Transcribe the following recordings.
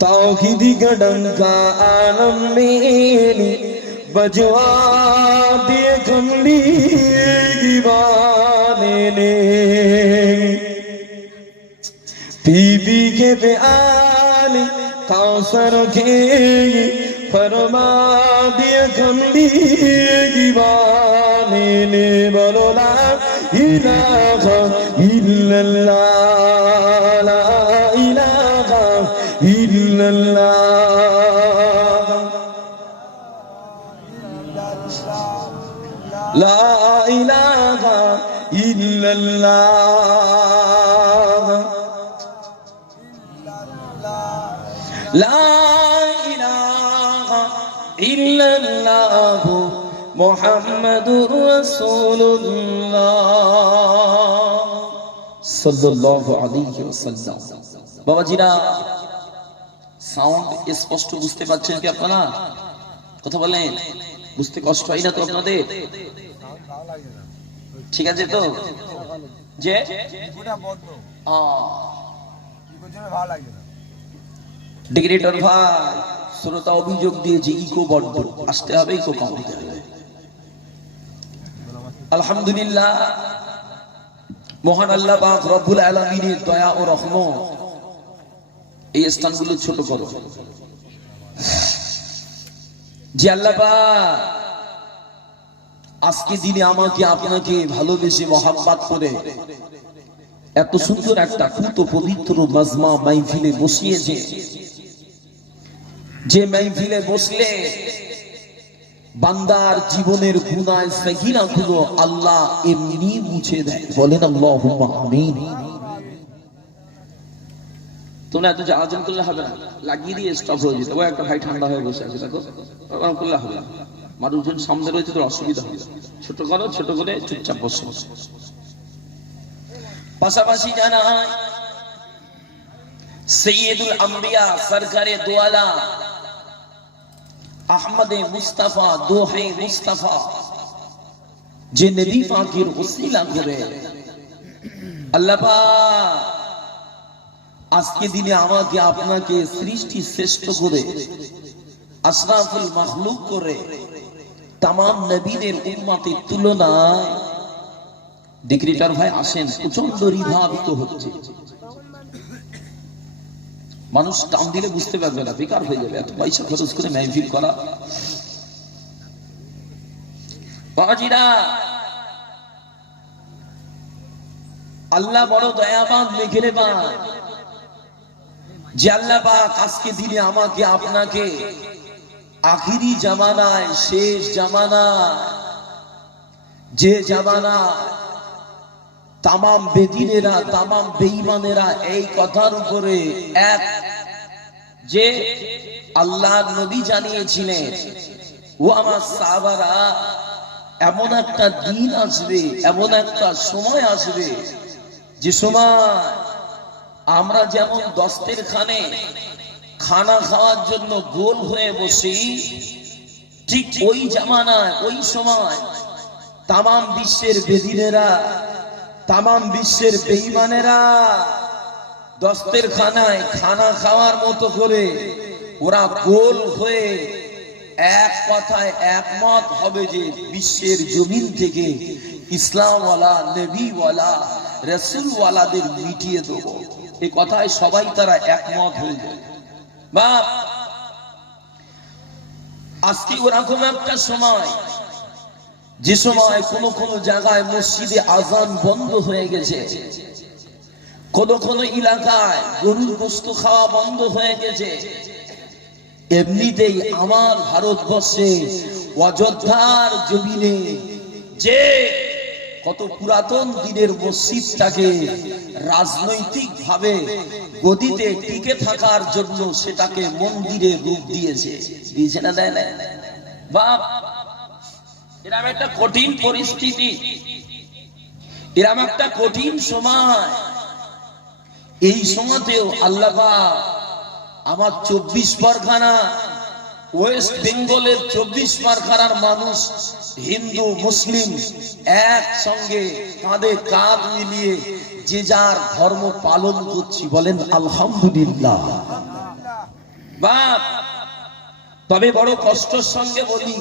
तौहीदी का डंका आलम में बजवा दिए कमली दीवाने ने पी के प्याल कौसर के फरमा दिए कमली दीवाने ने बोलो ला इलाहा इल्लल्लाह ला इलाहा इल्लल्लाह ला इलाहा इल्लल्लाह ला इलाहा इल्लल्लाह मुहम्मदुर रसूलुल्लाह सल्लल्लाहु अलैहि वसल्लम। বাবাজিরা সাউন্ড স্পষ্ট বুঝতে পাচ্ছেন কি আপনারা? কথা বলেন, বুঝতে কষ্ট হয় না তো আপনাদের? ঠিক আছে তো? যে ডিগ্রেটর ভাই শ্রোতা অভিযোগ দিয়েছে ইকো বড্ড, আসতে হবে, ইকো কম দিতে হবে। আলহামদুলিল্লাহ, মহান আল্লাহ পাক রব্বুল আলামিনের দয়া ও রহমত এই স্থানগুলো ছোট করো। যে আল্লাহ পাক আজকে দিনে আমাকে আপনাকে ভালোবেসে মহাব্বত করে এত সুন্দর একটা পুত পবিত্র মাজমা মাহফিলে বসিয়েছে, যে মাহফিলে বসলে বান্দার জীবনের গুনাহ সগীরা গুলো আল্লাহ এমনি মুছে দেয়। বলেন আল্লাহুম্মা আমিন। তোমরা এত আয়োজন করলে হবে না, লাগিয়ে দিয়ে স্টপ হয়ে যেত। ওই একটা ভাই ঠান্ডা হয়ে বসে আছে, দেখো ওরকম করলে হবে না। মানুষজন সামনে রয়েছে, তোর অসুবিধা হবে। ছোট করো, ছোট করে চুপচাপ বসো। পাশাপাশি জানা সৈয়দুল আম্বিয়া সরকারে দোয়ালা আহমদে মুস্তাফা দোহে মুস্তাফা যে নবী পাকের ওসিলা করে আল্লাহ পাক আজকে দিনে আমাকে আপনাকে সৃষ্টি শ্রেষ্ঠ করে আশরাফুল মাখলুক করে तमाम নবীদের উম্মতের তুলনায় ডিগ্রেটর ভাই আসেন প্রচন্ড রিভাবিত হচ্ছে। মানুষ টান দিলে বুঝতে পারবে না, বেকার হয়ে যাবে এত পয়সা খরচ করে মাহফিল করা। বাবাজিরা, আল্লাহ বড় দয়াবান মেহেরবান, যে আল্লাহ পাক আজকে দিনে আমাকে আপনাকে আখিরি জামানায়, শেষ জামানায়, যে জামানা তামাম বেদিনেরা তামাম বেঈমানেরা এই কথার উপরে এক, যে আল্লাহর নবী জানিয়েছিলেন ও আমার সাহাবারা এমন একটা দিন আসবে, এমন একটা সময় আসবে যে সময় আমরা যেমন দস্তেরখানে খানা খাওয়ার জন্য গোল হয়ে বসি, ঠিক ওই জামানায় ওই সময় তামাম বিশ্বের বেদিনেরা তামাম বিশ্বের বেঈমানেরা দস্তেরখানায় খানা খাওয়ার মতো করে ওরা গোল হয়ে এক কথায় একমত হবে যে বিশ্বের জমিন থেকে ইসলামওয়ালা, নবীওয়ালা, রাসূলওয়ালাদের মিটিয়ে দেব। এই কথায় সবাই তারা একমত হয়ে যায়। বাপ, আজকে ওরকম একটা সময়, যে সময় কোন কোন জায়গায় মসজিদে আজান বন্ধ হয়ে গেছে, কোন কোন এলাকায় গরুর গোশত খাওয়া বন্ধ হয়ে গেছে। এমনিতেই আমার ভারতবর্ষে অযোধ্যার জমিনে যে কত পুরাতন দিনের মসজিদটাকে রাজনৈতিক ভাবে গদিতে টিকে থাকার জন্য সেটাকে মন্দিরে রূপ দিয়েছে, দিয়েছে না দেয় না? বাপ, এরকম একটা কঠিন পরিস্থিতি, এরকম একটা কঠিন সময়, এই সময়তেও আল্লাহ পাক আমার 24 পরগনা ওয়েস্ট বেঙ্গলের 24 পরগনার মানুষ হিন্দু মুসলিম একসঙ্গে কাঁধে কাঁধ মিলিয়ে যে যার ধর্ম পালন করছি, বলেন আলহামদুলিল্লাহ। বাপ, তবে বড় কষ্টের সঙ্গে বলি,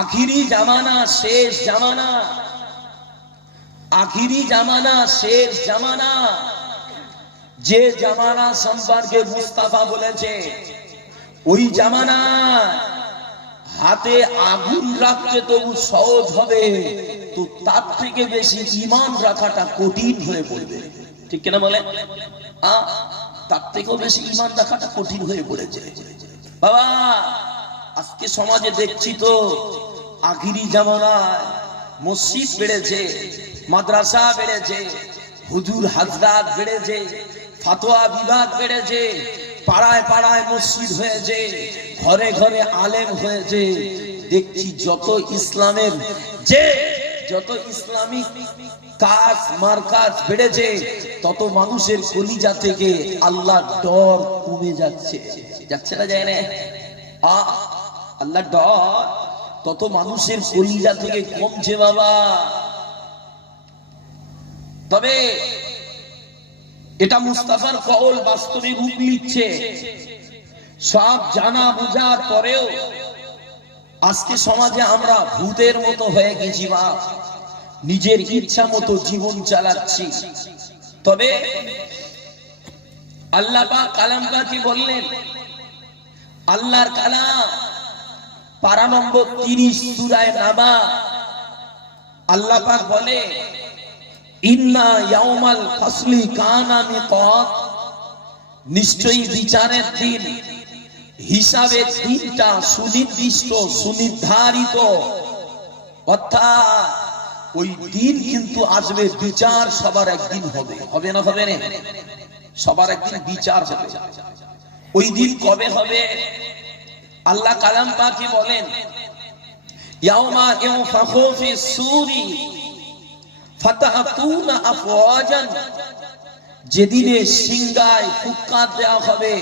আখিরি জামানা, শেষ জামানা, আখিরি জামানা, শেষ জামানা, যে জামানা সম্পর্কে মুস্তাফা বলেছে, ওই জামানা হাতে আগুন রাখতে তবু সহজ হবে, তো তার থেকে বেশি ঈমান রাখাটা কঠিন হয়ে পড়বে। ঠিক কিনা বলে? তার থেকেও বেশি ঈমান রাখাটা কঠিন হয়ে পড়েছে। বাবা, আজকে সমাজে দেখছি তো আখিরি জামানায় মসজিদ বেড়েছে, মাদ্রাসা বেড়েছে, হুজুর হাজরাত বেড়েছে, ফতোয়া বিভাগ বেড়েছে, পাড়ায় পাড়ায় মসজিদ হয়েছে, ঘরে ঘরে আলেম হয়েছে। দেখছি যত ইসলামের যত ইসলামিক কাজ মার্কাজ বেড়েছে, তত মানুষের কলিজা থেকে আল্লাহর ডর কমে যাচ্ছে। যাচ্ছে না, যায় না? আল্লাহর ডর তত মানুষের কলিজা থেকে কমছে বাবা। তবে এটা মুস্তাফার কওল বাস্তবে রূপ নিচ্ছে। সব জানা বুঝার পরেও আজকে সমাজে আমরা ভূতের মতো হয়ে গেছি বা নিজের ইচ্ছা মতো জীবন চালাচ্ছি। তবে আল্লাহ পাক কালাম পাকে বললেন, আল্লাহর কালাম পারা নম্বর 30 সূরা নাবা, আল্লাহ পাক বলে, ইন্না ইয়াউমাল ফাসলি কানা মিকাত, নিশ্চয়ই বিচারের দিন, হিসাবের দিনটা সুনির্দিষ্ট সুনির্ধারিত। অর্থাৎ ওই দিন কিন্তু আসবে, বিচার সবার একদিন হবে। হবে না? হবে না? সবার একদিন বিচার হবে। ওই দিন কবে হবে? আল্লাহ কালাম পাকে বলেন, ইয়াউমা ইউনফাখু ফিস সূরি ফাতাতুনা আফওয়াজান, যেদিনে সিংহায় ফুৎকার দেওয়া হবে,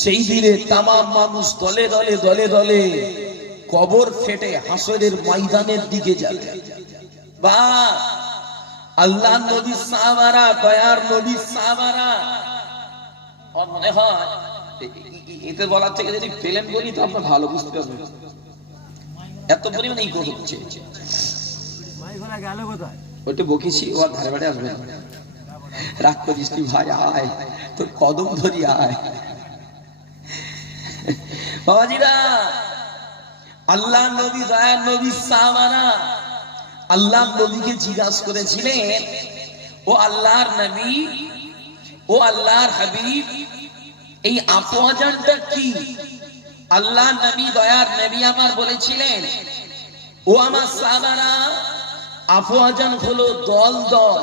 সেই দিনে তামাম মানুষ দলে দলে দলে দলে কবর ফেটে হাসরের ময়দানের দিকে যাবে। বা আল্লাহ নবী সাহাবারা, দয়ার নবী সাহাবারা, মনে হয় এতে বলার থেকে যদি ফেলেন বলি তো আমরা ভালো বুঝতে পারবেন। এত পরিমাণে ইকো হচ্ছে। ওইটা বকেছি, ও আর ধারে বাড়ে আসবে, রাগ করিস তুই ভাই, আয় তোর কদম ধরি আয়। বাবাজিরা, আল্লাহ নবী, দয়ার নবী সাহাবারা আল্লাহ নবীকে জিজ্ঞাসা করেছিলেন, ও আল্লাহর নবী, ও আল্লাহর হাবিব, এই আফওয়াজানটা কি? আল্লাহ নবী, দয়ার নবী আমার বলেছিলেন, ও আমার সাহাবারা, আফওয়াজান হলো দল দল।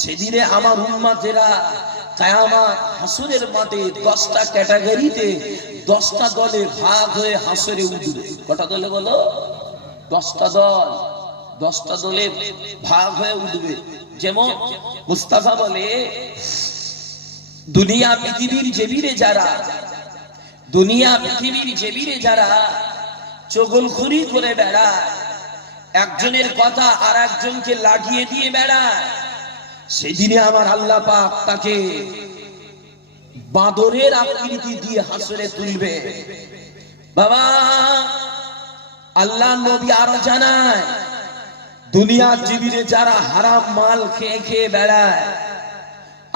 সেদিনে আমার উম্মতেরা কিয়ামত হাসরের মাঠে 10টা ক্যাটাগরিতে 10টা দলে ভাগ হয়ে হাসরে উঠবে। কটা দলে বলো? 10টা দল। 10টা দলে ভাগ হয়ে উঠবে। যেমন মুস্তাফা বলে, দুনিয়া পৃথিবীর জমিনে যারা, দুনিয়া পৃথিবীর জমিনে যারা চগলখুরি করে বেড়ায়, একজনের কথা আর একজনকে লাগিয়ে দিয়ে বেড়ায়, সেদিনে আমার আল্লাহ পাক তাকে বাঁদরের আকৃতি দিয়ে হাসরে তুলবে। বাবা, আল্লাহ নবী আরো জানায়, দুনিয়ার জীবনে যারা হারাম মাল খেয়ে খেয়ে বেড়ায়,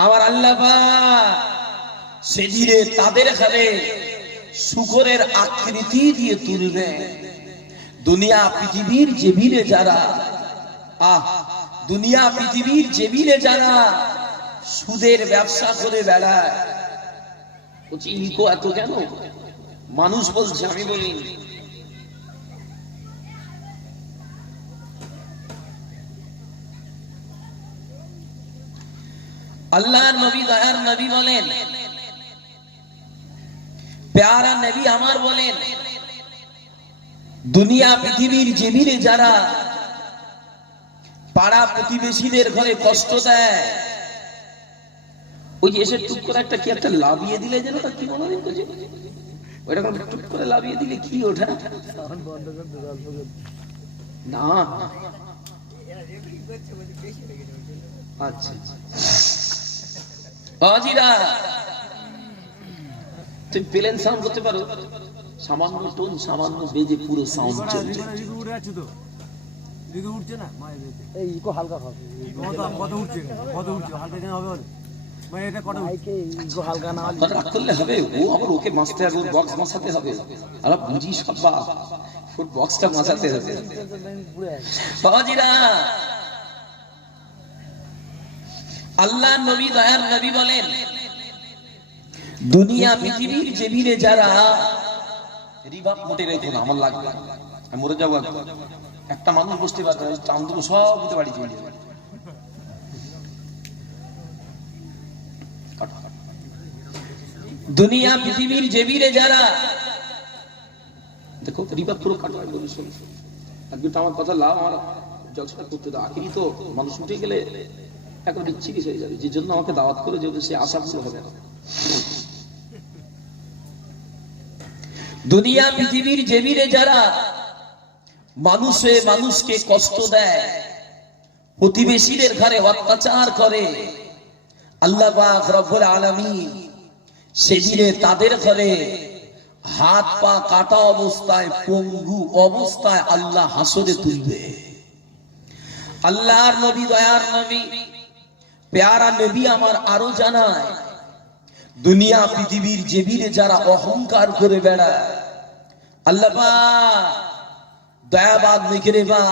আমার আল্লাহ পাক সেদিনে তাদের হাতে শুকরের আকৃতি দিয়ে তুলবে। দুনিয়া পৃথিবীর জমিনে যারা, দুনিয়া পৃথিবীর জমিনে যারা সুদের ব্যবসা করে বেড়ায়, ইকো এত কেন? মানুষ বলছে, আমি বলি। আল্লাহর নবী, দয়ার নবী বলেন, প্যারা নবী আমার বলেন, দুনিয়া পৃথিবীর জমিনে যারা পাড়া প্রতিবেশীদের ঘরে কষ্ট দেয়, ওই যে এসে টুক করে একটা কি একটা লাভিয়ে দিলে যেন, কি মনে হয় ওইরকম টুক করে লাভিয়ে দিলে কি ওঠা না। আচ্ছা বাজিরা তুমি প্লেন সাউন্ড করতে পারো? সামান্য টোন সামান্য বেজে পুরো সাউন্ড চলছে। উঠছে না এই ইকো হালকা হবে। কত উঠছে কত উঠছে হালকা যেন হবে বলে মানে এটা কত মাইকে ইকো হালকা না হলে কথা করলে হবে। ও আবার ওকে মাস্টার ওর বক্স মাসাতে হবে। আরে বুঝি সব বাপ ফুট বক্সটা মাসাতে হবে। বাজিরা আল্লাহ নবী দয়ার নবী বলেন দুনিয়া পৃথিবীর জমিনে যারা রিবা মোটে রেখো না, আমার লাগবে আমি মরে যাবো। একটা মানুষ বসতে পারবে না, টান দুটো সব উঠে বাড়ি চলে যাবে। দুনিয়া পৃথিবীর জমিনে যারা দেখো রিবা পুরো কাটা বলি শোনো একটু আমার কথা লাভ আমার জলসা করতে দাও। আখিরি তো মানুষ উঠে গেলে এখন বিচ্ছিরি হয়ে যাবে, যে জন্য আমাকে দাওয়াত করে যেহেতু সে আশাগুলো হবে না। দুনিয়া পৃথিবীর জমিনে যারা মানুষকে কষ্ট দেয়, প্রতিবেশীদের ঘরে অত্যাচার করে, আল্লাহ পাক রব্বুল আলামিন সেদিনে তাদের ঘরে হাত পা কাটা অবস্থায় পঙ্গু অবস্থায় আল্লাহ হাসরে তুলবে। আল্লাহর নবী দয়ার নবী প্যারা নবী আমার আরো জানায় দুনিয়া পৃথিবীর জমিনে যারা অহংকার করে বেড়ায় আল্লাহ পাক দয়াবাদ মেখে বা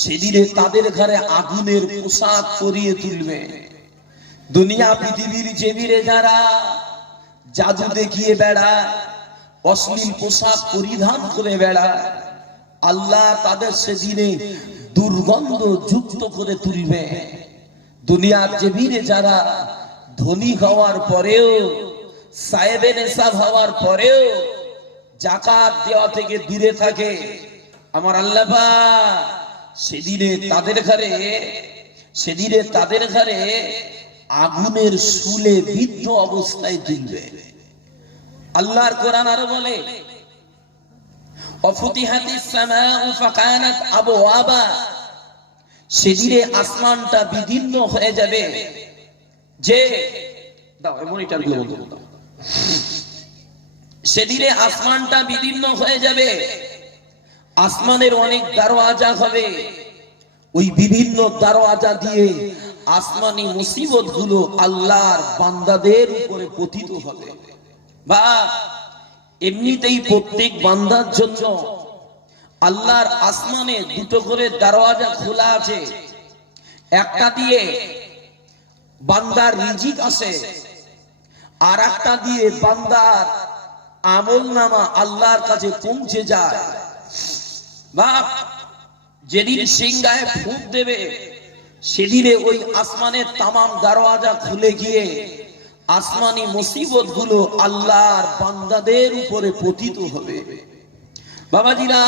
সেদিনে তাদের ঘরে আগুনের পোশাক পরিয়ে তুলবে। দুনিয়া পৃথিবীর জমিনে যারা জাদু দেখিয়ে বেড়ায়, অশ্লীল পোশাক পরিধান করে বেড়ায়, আল্লাহ তাদের সেদিনে দুর্গন্ধ যুক্ত করে তুলবে। দুনিয়ার জমিনে যারা ধনী হওয়ার পরেও সাহেবে নেশাব হওয়ার পরেও যাকাত দেওয়া থেকে দূরে থাকে, আমার আল্লাহ পাক সেদিনে তাদের ঘরে আগুনের শুলে বিদ্ধ অবস্থায় তুলবে। আল্লাহর কোরআন আরো বলে অফুতিহাতিস সামাউ ফাকানাত আবওয়াবা, সেদিনে আসমানটা বিদীর্ণ হয়ে যাবে। যে দাও মনিটর গুলো বন্ধ দাও। সেদিনে আসমানটা বিদীর্ণ হয়ে যাবে, আসমানের অনেক দরওয়াজা হবে, ওই বিভিন্ন দরওয়াজা দিয়ে আসমানি মুসিবত গুলো আল্লাহর বান্দাদের উপরে পতিত হবে। বা এমনিতেই প্রত্যেক বান্দার জন্য আল্লাহর আসমানে দুটো করে দরওয়াজা খোলা আছে। একটা দিয়ে বান্দার রিজিক আসে, আর একটা দিয়ে বান্দার আমলনামা আল্লাহর কাছে পৌঁছে যায়। বা যেদিন সিংহায় ফুঁক দেবে সেদিনে ওই আসমানের তামাম দরওয়াজা খুলে গিয়ে আসমানি মুসিবত গুলো আল্লাহর বান্দাদের উপরে পতিত হবে। বাবাজিরা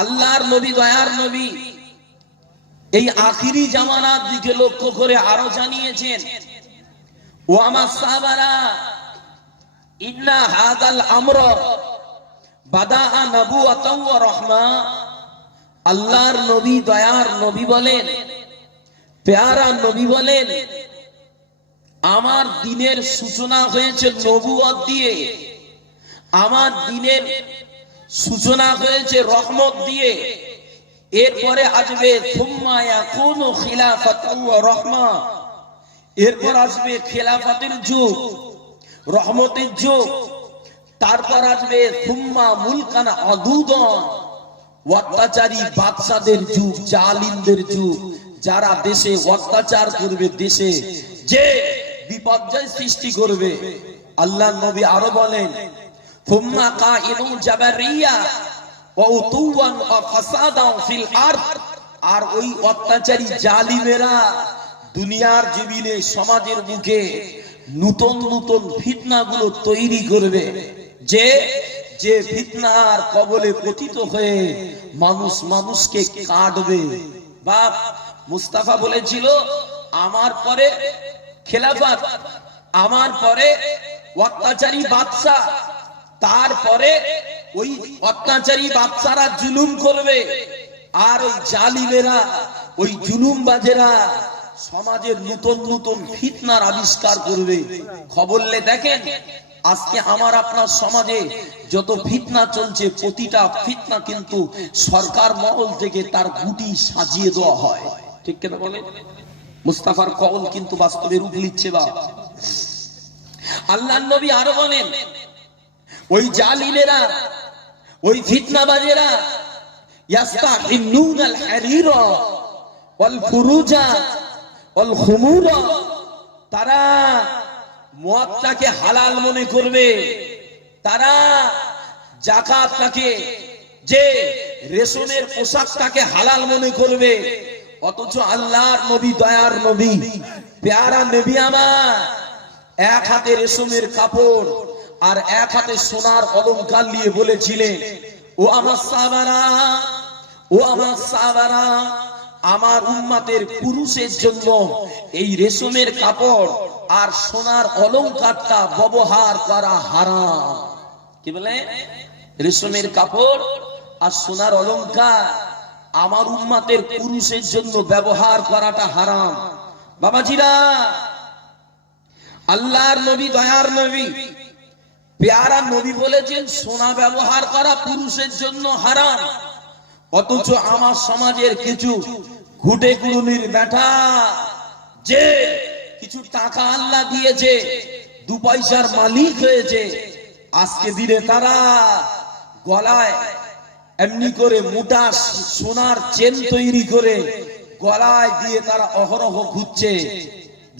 আল্লাহর নবী দয়ার নবী এই আখিরি জামানার দিকে লক্ষ্য করে আরো জানিয়েছেন ও আমার সাহাবারা ইন্না হাযাল আমর বাদাআ নবুওয়াতাও ওয়া রাহমা। আল্লাহর নবী দয়ার নবী বলেন, প্যারা নবী বলেন, আমার দিনের সূচনা হয়েছে নবুয়ত দিয়ে, আমার দিনের সূচনা হয়েছে রহমত দিয়ে। এরপরে আসবে সুম্মা ইয়াকুনু খিলাফাতাও ওয়া রাহমা, এরপর আসবে খেলাফতের যুগ, রহমতের যুগ। তারপর আসবে সুম্মা মুলকান আদুদান, অত্যাচারী বাদশাদের যুগ, জালিমদের যুগ, যারা দেশে অত্যাচার করবে, দেশে যে বিপর্যয় সৃষ্টি করবে। আল্লাহ নবী আরো বলেন সুম্মা কাইনু জাবারিয়া ওয়া উতুওয়ান ওয়া ফাসাদান ফিল আরদ, আর ওই অত্যাচারী জালিমেরা দুনিয়ার জমিনে সমাজের মুখে নতুন নতুন ফিতনাগুলো তৈরি করবে, যে যে ফিতনার কবলে পতিত হয়ে মানুষ মানুষকে কাটবে। বাপ মুস্তাফা বলেছিল আমার পরে খেলাফত, আমার পরে অত্যাচারী বাদশা, তারপরে ওই অত্যাচারী বাদশারা জুলুম করবে, আর ওই জালিমেরা, ওই জুলুমবাজেরা সমাজের নতুন নতুন ফিতনার আবিষ্কার করবে। খবরলে দেখেন আজকে আমার আপনার সমাজে যত ফিতনা চলছে, প্রতিটা ফিতনা কিন্তু সরকার মহল থেকে তার গুটি সাজিয়ে দেওয়া হয়। ঠিক কেন বলে? মুস্তাফার কওল কিন্তু বাস্তবে রূপ নিচ্ছে। বা আল্লাহর নবী আরো বলেন, ওই জালিমেরা, ওই ফিতনাবাজেরা ইয়াস্তাহিনুনাল হারিরা ওয়াল ফুরুজা ওয়াল খুমুরা, তারা মদটাকে হালাল মনে করবে, তারা যাকাতটাকে, যে রেশমের পোশাকটাকে হালাল মনে করবে। অথচ আল্লাহর নবী, দয়ার নবী, পেয়ারা নবী আমার এক হাতে রেশমের কাপড় আর এক হাতে সোনার অলংকার নিয়ে বলেছিলেন, ও আমার সাহাবারা, ও আমার সাহাবারা, আমার উম্মতের পুরুষের জন্য এই রেশমের কাপড় আর সোনার অলংকারটা ব্যবহার করা হারাম। কি বলে? রেশমের কাপড় আর সোনার অলংকার আমার উম্মতের পুরুষের জন্য ব্যবহার করাটা হারাম। বাবাজিরা, আল্লাহর নবী, দয়ার নবী, পেয়ারা নবী বলেছেন সোনা ব্যবহার করা পুরুষের জন্য হারাম। অথচ আমার সমাজের কিছু ঘুটে কুড়ুনির বেটা, যে কিছু টাকা আল্লাহ দিয়েছে, 2 পয়সার মালিক হয়েছে, আজকে দিনে তারা গলায় এমনি করে মোটা সোনার চেন তৈরি করে গলায় দিয়ে তারা অহরহ ঘুরছে।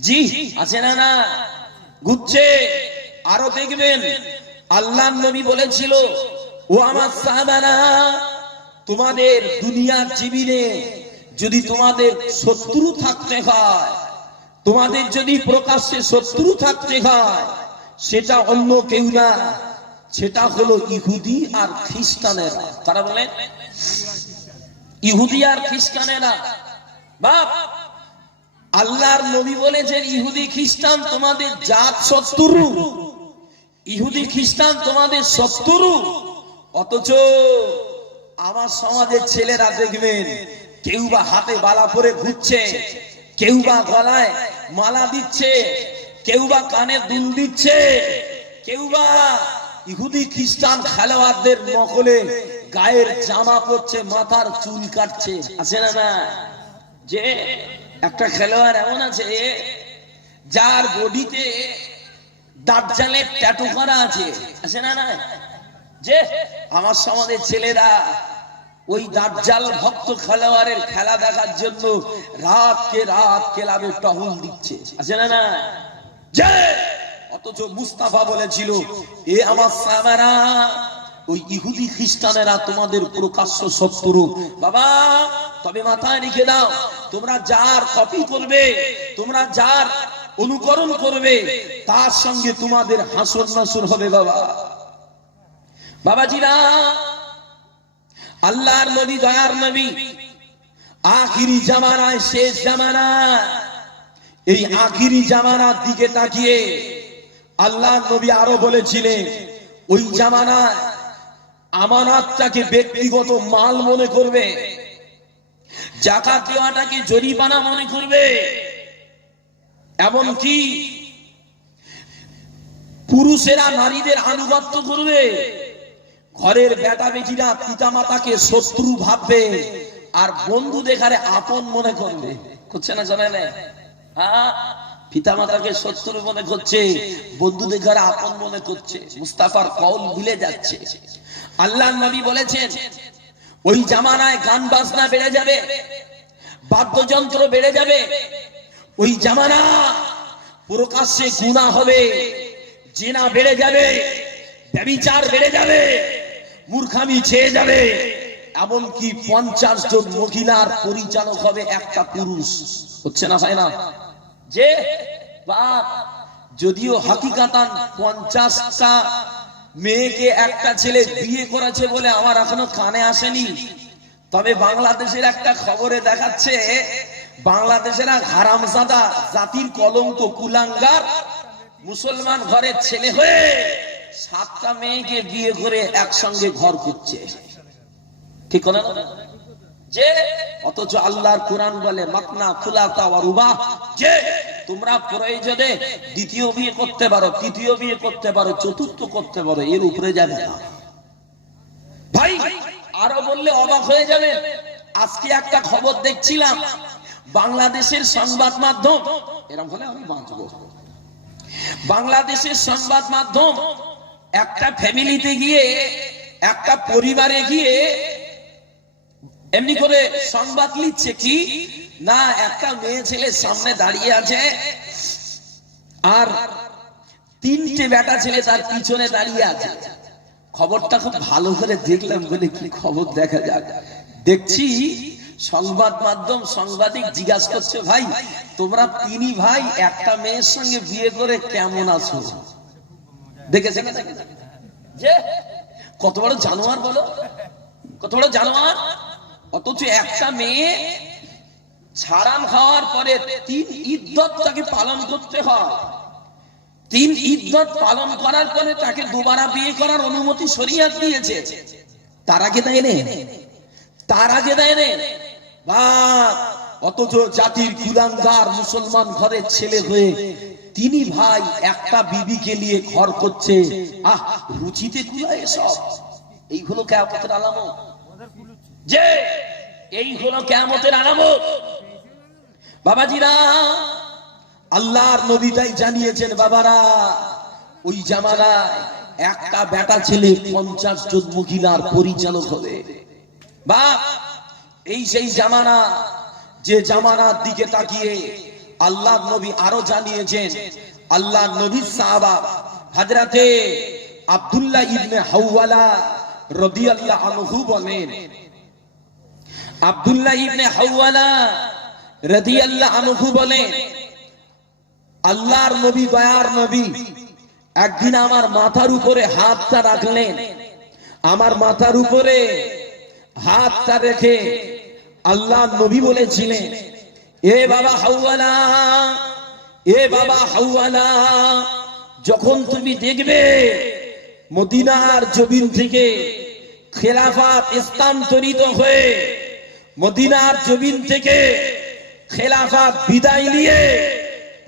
জি আছে না? না ঘুরছে। আরো দেখবেন আল্লাহর নবী বলেছিল, ও আমার সাহাবারা, তোমাদের দুনিয়ার জীবনে যদি তোমাদের শত্রু থাকতে হয়, তোমাদের যদি প্রকাশ্যে শত্রু থাকতে হয়, সেটা অন্য কেউ না, সেটা হলো ইহুদি আর খ্রিস্টানেরা। তারা বলেন ইহুদি আর খ্রিস্টানেরা। বাপ, আল্লাহর নবী বলেছেন ইহুদি খ্রিস্টান তোমাদের জাত শত্রু, ইহুদি খ্রিস্টান তোমাদের শত্রু। অথচ আমার সমাজের ছেলেরা দেখবেন কেউ বা হাতে বালা পরে ঘুরছে, কেউ বা গলায় মালা দিচ্ছে, কেউ বা কানে দুল দিচ্ছে, কেউ বা ইহুদি খ্রিস্টান খেলোয়াড়দের নকলে গায়ের জামা পরছে, মাথার চুল কাটছে। আছে না? না যে একটা খেলোয়াড় এমন আছে যার বডিতে দাজ্জালের ট্যাটু করা আছে। আছে না? না যে আমার সমাজের ছেলেরা ওই দাজ্জাল ভক্ত খেলোয়াড়ের খেলা দেখার জন্য রাতকে রাত ক্লাবে টহল দিচ্ছে। আছে না? না যে অথচ মুস্তাফা বলেছিল, এ আমার সাহাবারা, ওই ইহুদি খ্রিস্টানেরা তোমাদের প্রকাশ্য শত্রু। বাবা, তবে মাথায় রেখে দাও, তোমরা যার কপি করবে, তোমরা যার অনুকরণ করবে, তার সঙ্গে তোমাদের হাসর নাসর হবে। বাবা, বাবাজিরা, আল্লাহর নবী, দয়ার নবী, আখিরি জামানায়, শেষ জামানা, এই আখিরি জামানার দিকে তাকিয়ে আল্লাহর নবী আরো বলেছিলেন, ওই জামানায় আমানতটাকে ব্যক্তিগত মাল মনে করবে, যাকাত দেওয়াটাকে জরিমানা মনে করবে, এমনকি পুরুষেরা নারীদের আনুগত্য করবে, ঘরের বেটা বেটিরা পিতামাতাকে শত্রু ভাববে, আর বন্ধু দেখারে আপন মনে করবে। করছে না? জানে না? হ্যাঁ, পিতামাতাকে শত্রু মনে করছে, বন্ধু দেখারে আপন মনে করছে। মুস্তাফার কওল মিলে যাচ্ছে। আল্লাহর নবী বলেছেন, ওই জামানায় গান বাজনা বেড়ে যাবে, বাদ্যযন্ত্র বেড়ে যাবে, ওই জামানা প্রকাশ্যে গুনাহ হবে, জিনা বেড়ে যাবে, ব্যভিচার বেড়ে যাবে, মূর্খামি ছেয়ে যাবে, এমনকি 50 জন মহিলার পরিচালক হবে একটা পুরুষ। হচ্ছে না? হয় না? যে বাপ, যদিও হাকিকাতান 50টা মেয়েকে একটা ছেলে বিয়ে করেছে বলে আমার এখনো কানে আসেনি, তবে বাংলাদেশের একটা খবরে দেখাচ্ছে, বাংলাদেশের এক হারামজাদা, জাতির কলঙ্ক, কুলাঙ্গার, মুসলমান ঘরের ছেলে হয়ে 7টা মেয়েকে বিয়ে করে একসঙ্গে ঘর করছে, ঠিক না? যে অথচ আল্লাহর কোরআন বলে মাতনা খুলাতা ওয়া রুবা, যে তোমরা প্রয়োজনে দ্বিতীয় বিয়ে করতে পারো, তৃতীয় বিয়ে করতে পারো, চতুর্থ করতে পারো, এর উপরে যাবে না। ভাই আরো বললে অবাক হয়ে যাবেন। আজকে একটা খবর দেখছিলাম, বাংলাদেশের সংবাদ মাধ্যম, এরকম হলে আমি বাঁচবো, বাংলাদেশের সংবাদ মাধ্যম একটা ফ্যামিলিতে গিয়ে, একটা পরিবারে গিয়ে এমনি করে সংবাদ লিখছে কি না, একটা মেয়ে ছেলে সামনে দাঁড়িয়ে আছে আর 3টে বেটা ছেলে তার পিছনে দাঁড়িয়ে আছে। খবরটা খুব ভালো করে দেখলাম, বলে কি খবর দেখা যাক। দেখছি সংবাদ মাধ্যম সাংবাদিক জিজ্ঞাসা করছে, ভাই তোমরা 3 ভাই একটা মেয়ের সঙ্গে বিয়ে করে কেমন আছো? দেখেছেন যে কত বড় জানোয়ার, বলো কত বড় জানোয়ার। অথচ একটা মেয়ে ছাড়ান খাওয়ার পরে 3 ইদ্দত তাকে পালন করতে হয়। 3 ইদ্দত পালন করার পরে তাকে দুবারা বিয়ে করার অনুমতি শরীয়ত দিয়েছে। তার আগে দেয় না, তার আগে দেয় না। বা অথচ জাতির কুলাঙ্গার মুসলমান ঘরের ছেলে হয়ে 3 ভাই একটা বিবিকে নিয়ে ঘর করছে। আহ, রুচিতে কুলায় এসব। এই হলো কিয়ামতের আলামত, যে এই হলো কিয়ামতের আলামত। বাবাজিরা, আল্লাহর নবী তাই জানিয়েছেন, বাবারা ওই জামানায় একটা বেটা ছেলে 50 জন মহিলার পরিচালক হবে। বা এই সেই জামানা, যে জামানার দিকে তাকিয়ে আল্লাহর নবী আরো জানিয়েছেন। আল্লাহর নবীর সাহাবা হযরতে আব্দুল্লাহ ইবনে হাওয়ালা রাদিয়াল্লাহু আনহু বলেন, আব্দুল্লাহ ইবনে হাওয়ালা রাদিয়াল্লাহু আনহু বলেন, আল্লাহর নবী, দয়ার নবী একদিন আমার মাথার উপরে হাতটা রাখলেন। আমার মাথার উপরে হাতটা রেখে আল্লাহর নবী বলেছিলেন, এ বাবা হাওয়ালা, এ বাবা হাওয়ালা, যখন তুমি দেখবে মদিনার জমিন থেকে খেলাফত স্থানান্তরিত হয়ে, মদিনার জমিন থেকে খেলাফত বিদায় নিয়ে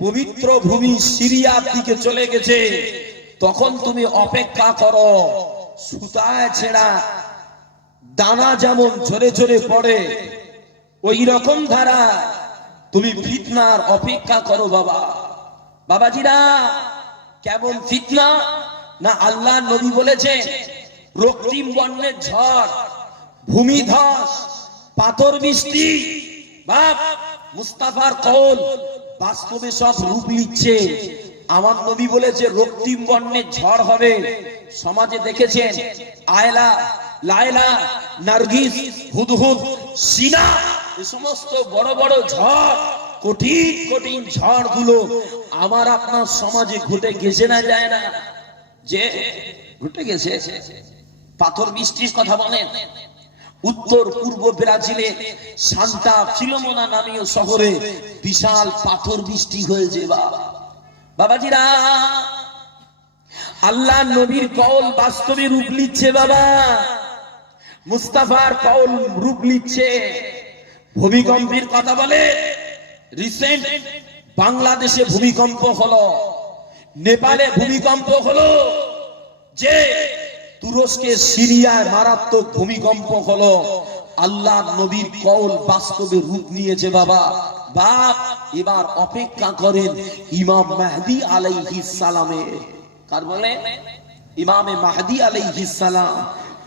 পবিত্র ভূমি সিরিয়ার দিকে চলে গেছে, তখন তুমি অপেক্ষা করো। সুতায় ছেঁড়া দানা যেমন ঝরে ঝরে পড়ে, ওই রকম ধারা তুমি ফিতনার অপেক্ষা করো। বাবা, বাবাজিরা, কেমন ফিতনা না, আল্লাহ নবী বলেছেন রক্তিম বর্ণের ঝড়, ভূমিধস, পাথর বৃষ্টি। বাপ, মুস্তাফার কওল বাস্তবে সব রূপ নিচ্ছে। আমার নবী বলেছে রক্তিম বর্ণের ঝড় হবে। সমাজে দেখেছেন আয়লা, লায়লা, নার্গিস, হুদহুদ, সিনা, এই সমস্ত বড় বড় ঝড়, কঠিন কঠিন ঝড় গুলো আমার আপনার সমাজে ঘটে গেছে না, যায় না? যে ঘটে গেছে। পাথর বৃষ্টির কথা বলেন, উত্তর পূর্ব ব্রাজিলে সান্তা ফিলোমোনা নামীয় শহরে বিশাল পাথর বৃষ্টি হয়েছে। বাবাজিরা, আল্লাহ নবীর কওল বাস্তবে রূপ নিচ্ছে। বাবা, মুস্তাফার কওল রূপ নিচ্ছে। ভূমিকম্পের কথা বলে, রিসেন্ট বাংলাদেশে ভূমিকম্প হলো, নেপালে ভূমিকম্প হলো, যে তুরস্কে সিরিয়ায় মারাত্মক ভূমিকম্প হলো। আল্লাহ নবীর কওল বাস্তবে রূপ নিয়েছে। বাবা, বাপ, এবার অপেক্ষা করেন ইমাম মাহদী আলাইহিস সালামের। কার বলে? ইমামে মাহদী আলাইহিস সালাম।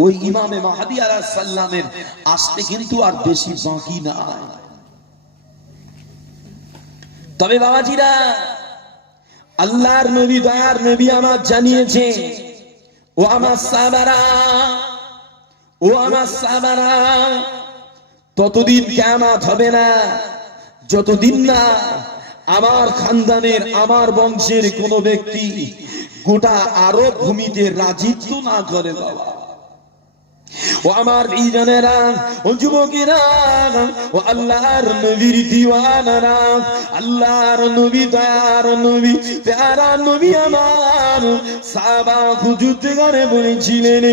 ওই ইমামে মাহদী আলাইহিস সালামের আসতে কিন্তু আর বেশি বাকি নাই। তবে বাবাজিরা, আল্লাহর নবী, দয়ার নবী আমার জানিয়েছে, ও আমার সাহাবারা, ও আমার সাহাবারা, ততদিন কিয়ামত হবে না যতদিন না আমার খানদানের, আমার বংশের কোন ব্যক্তি গোটা আরব ভূমিতে রাজত্ব না করে। বাবা, ও আমার ভাইজানেরা, ও যুবকেরা, ও আল্লাহর নবীর দিওয়ানারা, আল্লাহর নবী দয়ার নবী প্যারা নবী আমার সাহাবা হুজুর করে বলেছিলেন,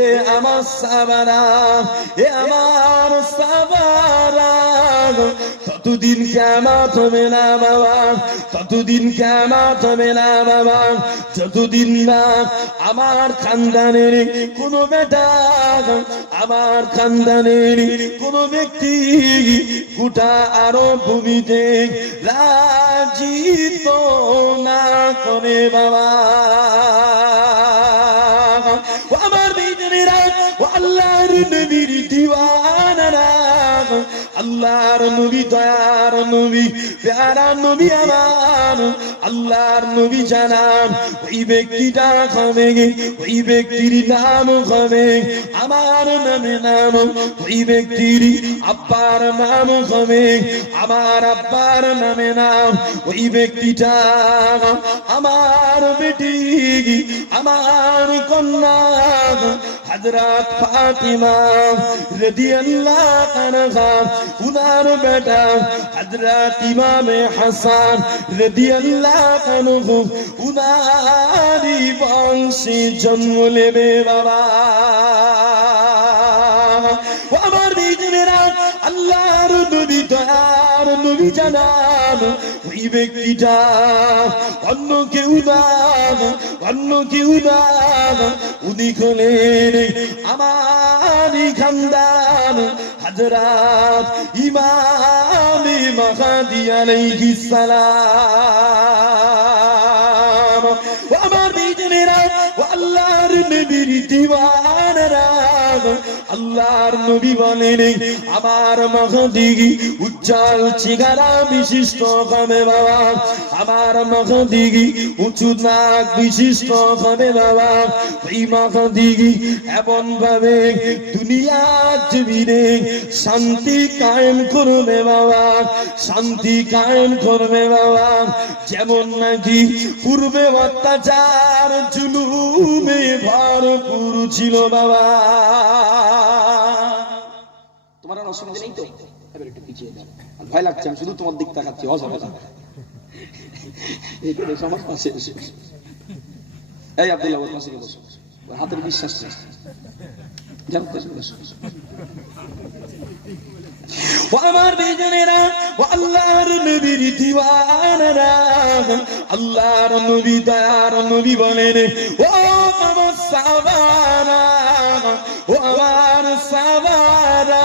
এ আমার সাহাবারা, এ আমার সাহাবারা, ততদিন কিয়ামত হবে না বাবা, ততদিন কিয়ামত হবে না বাবা, যতদিন না আমার খানদানের কোন বেটা, আমার খানদানের কোন ব্যক্তি গোটা আরব ভূমিতে রাজিত না করে বাবা। ও আমার বেজনেরা, ও আল্লাহর নবীর দিওয়ানারা, আল্লাহর নবী দয়ার নবী প্যারা নবী আমার, আল্লাহর নবী জানান ওই ব্যক্তিটা হবে, ওই ব্যক্তির নাম হবে আমার নামে নাম, ওই ব্যক্তির আব্বার নাম হবে আমার আব্বার নামে নাম, ওই ব্যক্তিটা আমার বেটি, আমার কন্যা হযরত ফাতিমা রাদিয়াল্লাহু আনহা, উনার বেটা হযরত ইমামে হাসান রাদিয়াল্লাহু আনহু, উনারই বংশে জন্ম নেবে বাবা। ও আমার বেজনেরা, আল্লাহর নবী দয়ার নবী জানান ওই ব্যক্তিটা অন্য কেউ না, অন্য কেউ না, উনি হলেন আমারই খানদান হযরত ইমামে মাহদী আলাইহিস সালাম। ও আমার বেজনেরা, ও আল্লাহর নবীর দিওয়ানারা, আল্লাহর নবী বলেন আমার মাহদী উজ্জ্বল চেহারা বিশিষ্ট হবে বাবা, আমার মাহদী উঁচু নাক বিশিষ্ট হবে বাবা, এই মাহদী এমন ভাবে দুনিয়ার জমিনে শান্তি কায়েম করবে বাবা, শান্তি কায়েম করবে বাবা, যেমন নাকি পূর্বে অত্যাচার জুলুমে ভরপুর ছিল বাবা। তোমার আর অসুবিধা নেই তো? এবার একটু পিছিয়ে যাও, ভয় লাগছে, আমি শুধু তোমার দিক তাকাচ্ছি, অসুবিধা আমার পাশে এসে, এই আব্দুল্লাহ ওর পাশে বসো, হাতের বিশ্বাস নেই, ও আমার বেজনেরা, ও আল্লাহর নবীর দিওয়ানারা, আল্লাহর নবী দয়ার নবী বলেন, ও আমার সাহাবারা, ও আমার সাহাবারা,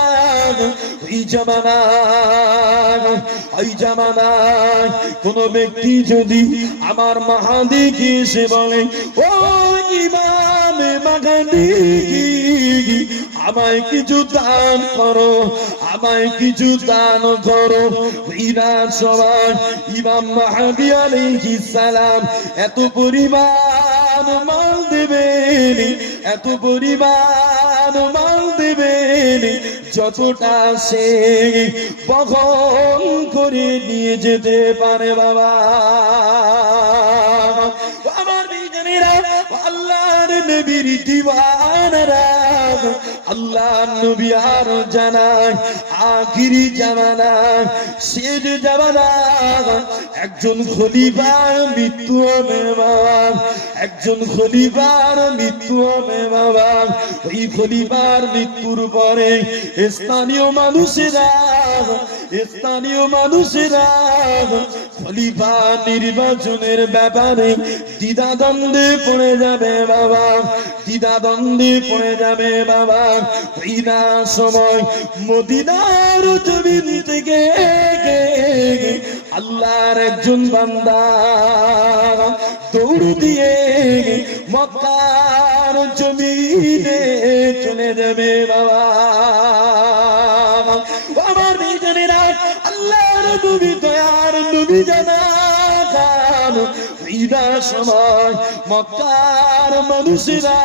ওই জামানায় কোন ব্যক্তি যদি আমার মাহদীকে এসে বলে, ও ইমামে মাহদী আমায় কিছু দান করো, আমায় কিছু দান করো, ইনার সবাই ইমাম মাহদী আলাইহিস সালাম এত পরিমাণ মাল দেবেন, এত পরিমাণ মাল দেবেন যতটা সে বহন করে নিয়ে যেতে পারে বাবা। আমার বিজনেরা, আল্লাহর নবীর দিওয়ানারা, আল্লাহর নবী আর জানায় আখিরি জামানায় শেষ জামানায় একজন খলিফার মৃত্যু হবে বাবা, একজন খলিফার মৃত্যু হবে বাবা। ওই খলিফার মৃত্যুর পরে স্থানীয় মানুষেরা খলিফা নির্বাচনের ব্যাপারে দ্বিধাদ্বন্দ্বে পড়ে যাবে বাবা, দ্বিধাদ্বন্দ্বে পড়ে যাবে বাবা। ওই না সময় মদিনার জমিন থেকে আল্লাহর একজন বান্দা দৌড় দিয়ে মক্কার জমিনে চলে যাবে বাবা। আমার বিজনেরা, আল্লাহর নবী দয়ার নবী জানান ঈদা সময় মক্কার মানুষেরা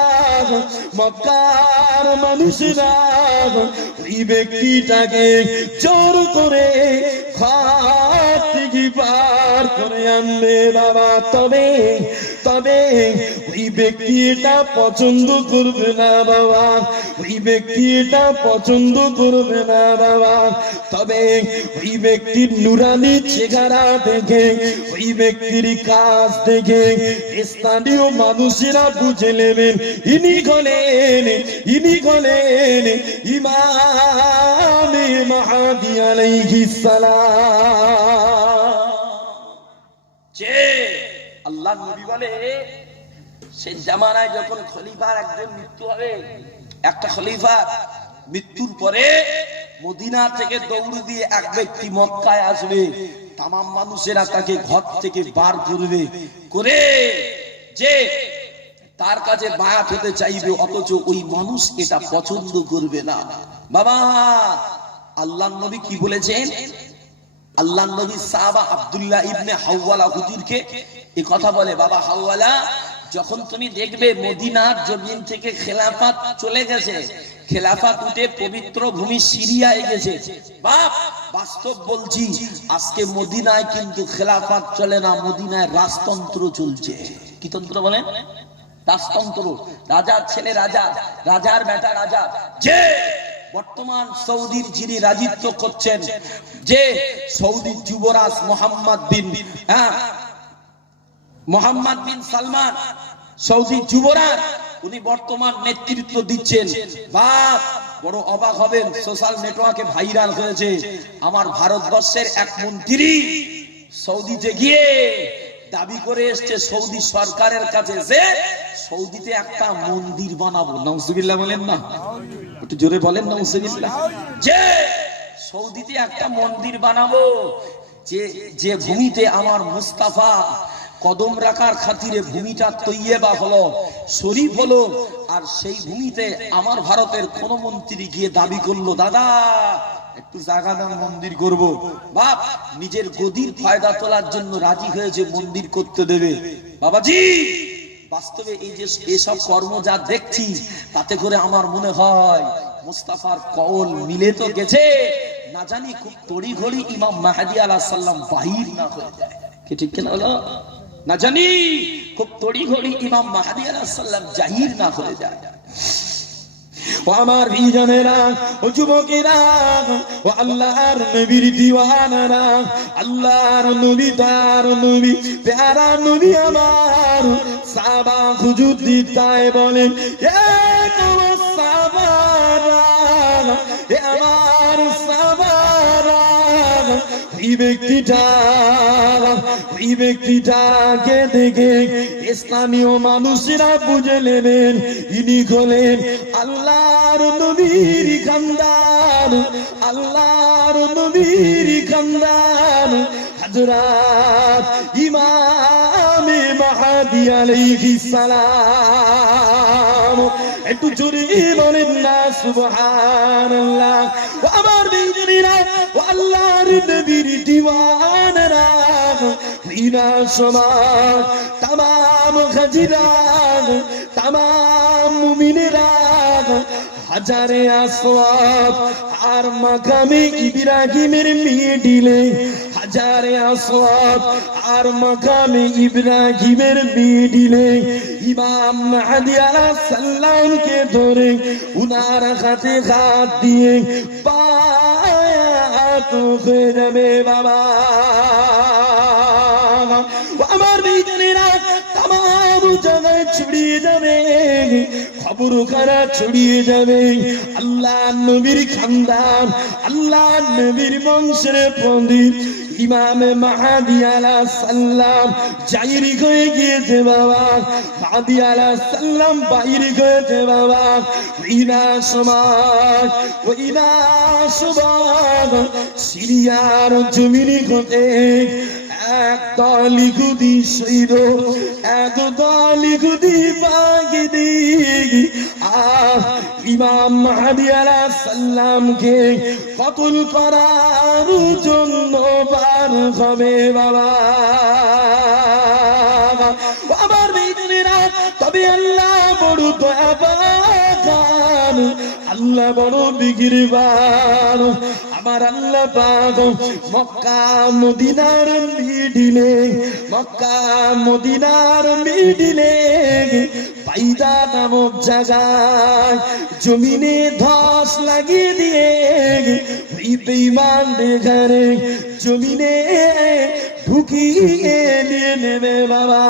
এই ব্যক্তিটাকে জোর করে খাত থেকে পার করে আনবে বাবা। তবে তবে ওই ব্যক্তি এটা পছন্দ করবে না বাবা, ওই ব্যক্তি এটা পছন্দ করবে না বাবা। তবে ওই ব্যক্তির নুরানি চেহারা দেখে, ওই ব্যক্তির কাজ দেখে স্থানীয় মানুষেরা বুঝে নেবেন ইনি হলেন ইমাম মাহদী আলাইহিস সালাম। যে আল্লাহ নবী বলে সেই জামানায় যখন খলিফার একজন মৃত্যু হবে, একটা খলিফার মৃত্যুর পরে মদিনা থেকে দৌড় দিয়ে এক ব্যক্তি মক্কায় আসবে, তামাম মানুষেরা তাকে ঘর থেকে বার করবে, করে যে তার কাছে বায়াত হতে চাইবে, অথচ ওই মানুষ এটা পছন্দ করবে না। বাবা আল্লাহ নবী কি বলেছেন? আল্লাহ নবী সাহাবা আব্দুল্লাহ ইবনে হাওয়ালা হুজুরকে এই কথা বলে, বাবা হাওয়ালা, যখন তুমি দেখবে মদিনার জমিন থেকে খেলাফত চলে গেছে, খেলাফত উঠে পবিত্র ভূমি সিরিয়ায় গেছে, বাপ বাস্তব বলছি আজকে মদিনায় কিন্তু খেলাফত চলে না, মদিনায় রাজতন্ত্র চলছে। কি তন্ত্র বলেন? রাজতন্ত্র। রাজার ছেলে রাজা, রাজার বেটা রাজা। যে বর্তমান সৌদির যিনি রাজত্ব করছেন, যে সৌদির যুবরাজ মোহাম্মদ বিন সালমান, সৌদি যুবরাজ, উনি বর্তমান নেতৃত্ব দিচ্ছেন। বাপ বড় অবাক হবেন, সোশ্যাল নেটওয়ার্কে ভাইরাল হয়েছে, আমার ভারতবর্ষের এক মন্ত্রী সৌদিতে গিয়ে দাবি করে এসছে সৌদি সরকারের কাছে যে সৌদিতে একটা মন্দির বানাবো। নাউজুবিল্লাহ বলেন না, একটু জোরে বলেন নাউজুবিল্লাহ। যে সৌদিতে একটা মন্দির বানাবো, যে ভূমিতে আমার মুস্তাফা কদম রাখার খাতিরে ভূমিটা তৈয়বা হলো, শরীফ হলো, আর সেই ভূমিতে আমার ভারতের কোন মন্ত্রী গিয়ে দাবি করলো দাদা একটু জায়গা দান, মন্দির করব। বাপ নিজের গদির ফায়দা তোলার জন্য রাজি হয়েছে মন্দির করতে দেবে। বাবাজি বাস্তবে এই যে এসব কর্ম যা দেখছি, তাতে করে আমার মনে হয় মুস্তাফার কওল মিলে তো গেছে, না জানি খুব তড়িঘড়ি ইমাম মাহদী আলাইহিস সালাম বাহির না হয়ে যায়। কি ঠিক কিনা হলো? না জানি খুব তড়িঘড়ি ইমাম মাহদী আলাইহিস সালাম জাহির না হয়ে যায়। ও আমার বিজনেরা, ও যুবকেরা, ও আল্লাহর নবীর দিওয়ানারা, আল্লাহর নবী তার নবী প্যারা নবী আমার সাহাবা হুজুর দিতায় বলেন, এ তোমার সাহাবারা, এ আমার সাহাবারা, এই ব্যক্তিটাকে দেখে স্থানীয় মানুষেরা বুঝে নেবেন ইনি হলেন আল্লাহর নবীর খানদান, আল্লাহর নবীর খানদান হযরত ইমাম মাহদী আলাইহিস সালাম। একটু জোরে বলেন না সুবহানাল্লাহ। ও আমার বিজনেরা, ও আল্লাহর নবীর দিওয়ানারা, বিনা সমাজ তামাম হাজিরা, তামাম মুমিনেরা হাজারে আসওয়াদ আর মাকামে ইব্রাহিমের মিডিলে, হাজারে আসওয়াদ আর মাকামে ইব্রাহিমের মিডিলে ইমাম মাহদী আলাইহিস সালামকে ধরে উনার হাতে হাত দিয়ে বায়াত হয়ে যাবে। বাবা আমার বিজনেরা, তামাম জায়গায় ছড়িয়ে যাবে, খবর খানা ছড়িয়ে যাবে, আল্লাহ নবীর খানদান, আল্লাহ নবীর বংশের পণ্ডিত ইমাম মাহদী আলাইহিস সালাম জাহির হয়ে গিয়েছে বাবা, মাহদী আলাইহিস সালাম বাহির হয়েছে বাবা। ইনা সমাজ, ও ইনা সমাজ সিরিয়ার জমিনে ঘটে একদল ইহুদি সৈর, একদল ইহুদি বাগিদি আর ইমাম মাহদী আলাইহিস সালামকে কতল করার জন্য বার হবে বাবা। আমার বিজনেরা, তবে আল্লাহ বড় দয়াবান, আল্লাহ বড় বিগিরবান। আমার আল্লাহ পাক মক্কা মদিনার মিডিলে, মক্কা মদিনার মিডিলে পাইদা নামক জায়গায় জমিনে ধস লাগিয়ে দিয়ে ওই বেঈমান বেঘরে জমিনে ঢুকিয়ে নিয়ে নেবে বাবা।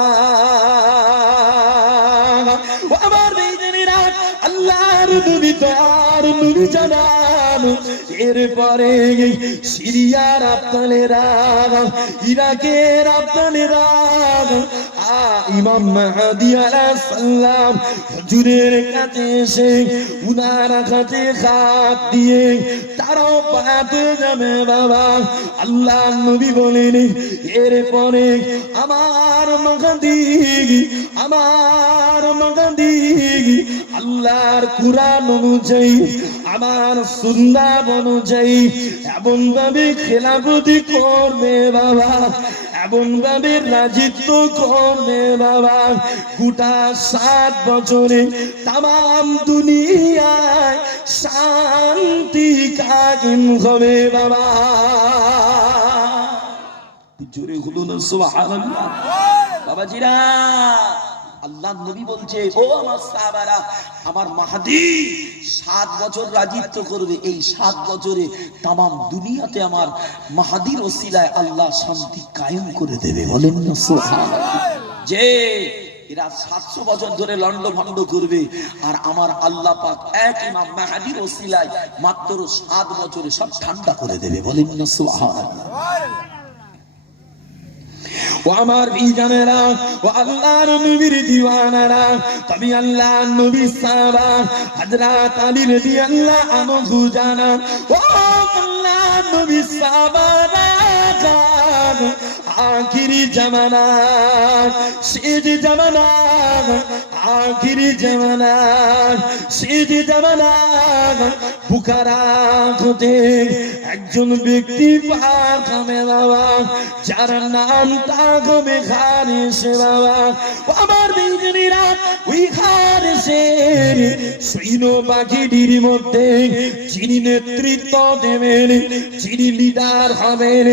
আমার বেঈমানেরা আল্লাহর নবী তো আর নবী জানান, এরপরে সিরিয়ার আফগানেরা, ইরাকের আফগানেরা ইমাম মাহদী আলাইহিস সালাম হুজুরের কাছে এসে উনার কাছে হাত দিয়ে তারাও পাতে যাবে বাবা। আল্লাহ নবী বলেন এরপরে আমার মাহদী, আমার মাহদী আল্লাহর কুরআন অনুযায়ী, আমার সুন্নাত অনুযায়ী এমন ভাবে খেলাফতি করবে বাবা, এমন ভাবে রাজত্ব করবে বাবা, গোটা 7 বছরে তাম দুনিয়ায় শান্তি কায়েম হবে বাবা। জোরে বলুন সুবহানাল্লাহ। বাবাজিরা আল্লাহ নবী বলছে, ও আমার সাহাবারা, আমার মাহদী 7 বছর রাজত্ব করবে। এই 7 বছরে তাম দুনিয়াতে আমার মাহদীর ওসিলায় আল্লাহ শান্তি কায়েম করে দেবে। বলেন না সুবহানাল্লাহ। যে এরা 700 বছর ধরে লন্ড ভন্ড করবে, আর আমার আল্লাহ পাক এক ইমাম মাহদীর ওসিলায় মাত্র 7 বছরে সব ঠান্ডা করে দেবে। বলেন না সুবহানাল্লাহ। ও আমার বিজানেরা, ও আল্লাহর নবীর দিওয়ানারা, তুমি আল্লাহর নবীর সাহাবা হযরত আলী রাদিয়াল্লাহু আনহু জানা, ও আল্লাহর নবীর সাহাবারা আখিরি জামানা, শেষ জামানা, আখিরি জামানা, শেষ জামানা বুখারা হতে একজন ব্যক্তি পাক হবে বাবা, যার নাম তাগবে খারিস বাবা। আমার বিজনেরা ওই খারিসের সৈন্য বাহিনীর মধ্যে যিনি নেতৃত্ব দেবেন, যিনি লিডার হবেন,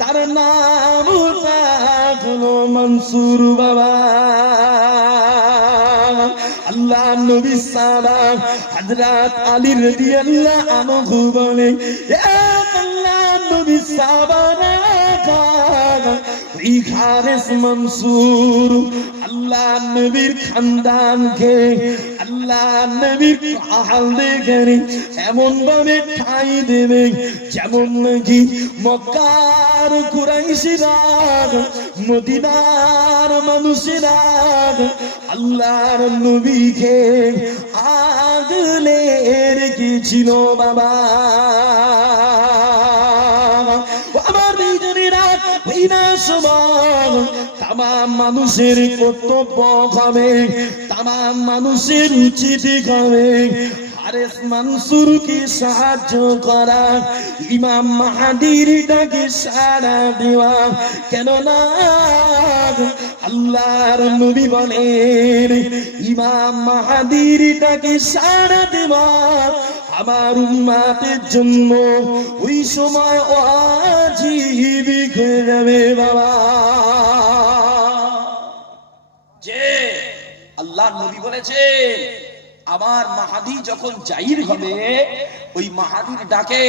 তার নাম হলো মনসুর বাবা। আল্লাহ নবী সাহাবা হযরত আলী রাদিয়াল্লাহু আনহু বলে, আল্লাহ নবী সাহাবারা এই খারিস মনসুর আল্লাহ নবীর খানদানকে, আল্লাহ নবীর আহল দেখে এমন ভাবে ঠাঁই দেবে যেমন নাকি মক্কার কুরাইশরা, মদিনার মানুষেরা আল্লাহর নবীকে আগলে রেখেছিল বাবা। আমার বিজনেরা ওই না সমান তাম মানুষের কর্তব্য হবে, তাম মানুষের উচিত হবে হারেস মনসুরকে সাহায্য করা, ইমাম মাহদীর ডাকে সাড়া দেওয়া। কেননা আল্লাহর নবী বলেন, ইমাম মাহদীর ডাকে সাড়া দেওয়া আমার উম্মতের জন্য ওই সময় ওয়াজিব হয়ে যাবে বাবা। যে আল্লাহর নবী বলেছে, আমার মাহদী যখন জাহির হবে, ওই মাহদীর ডাকে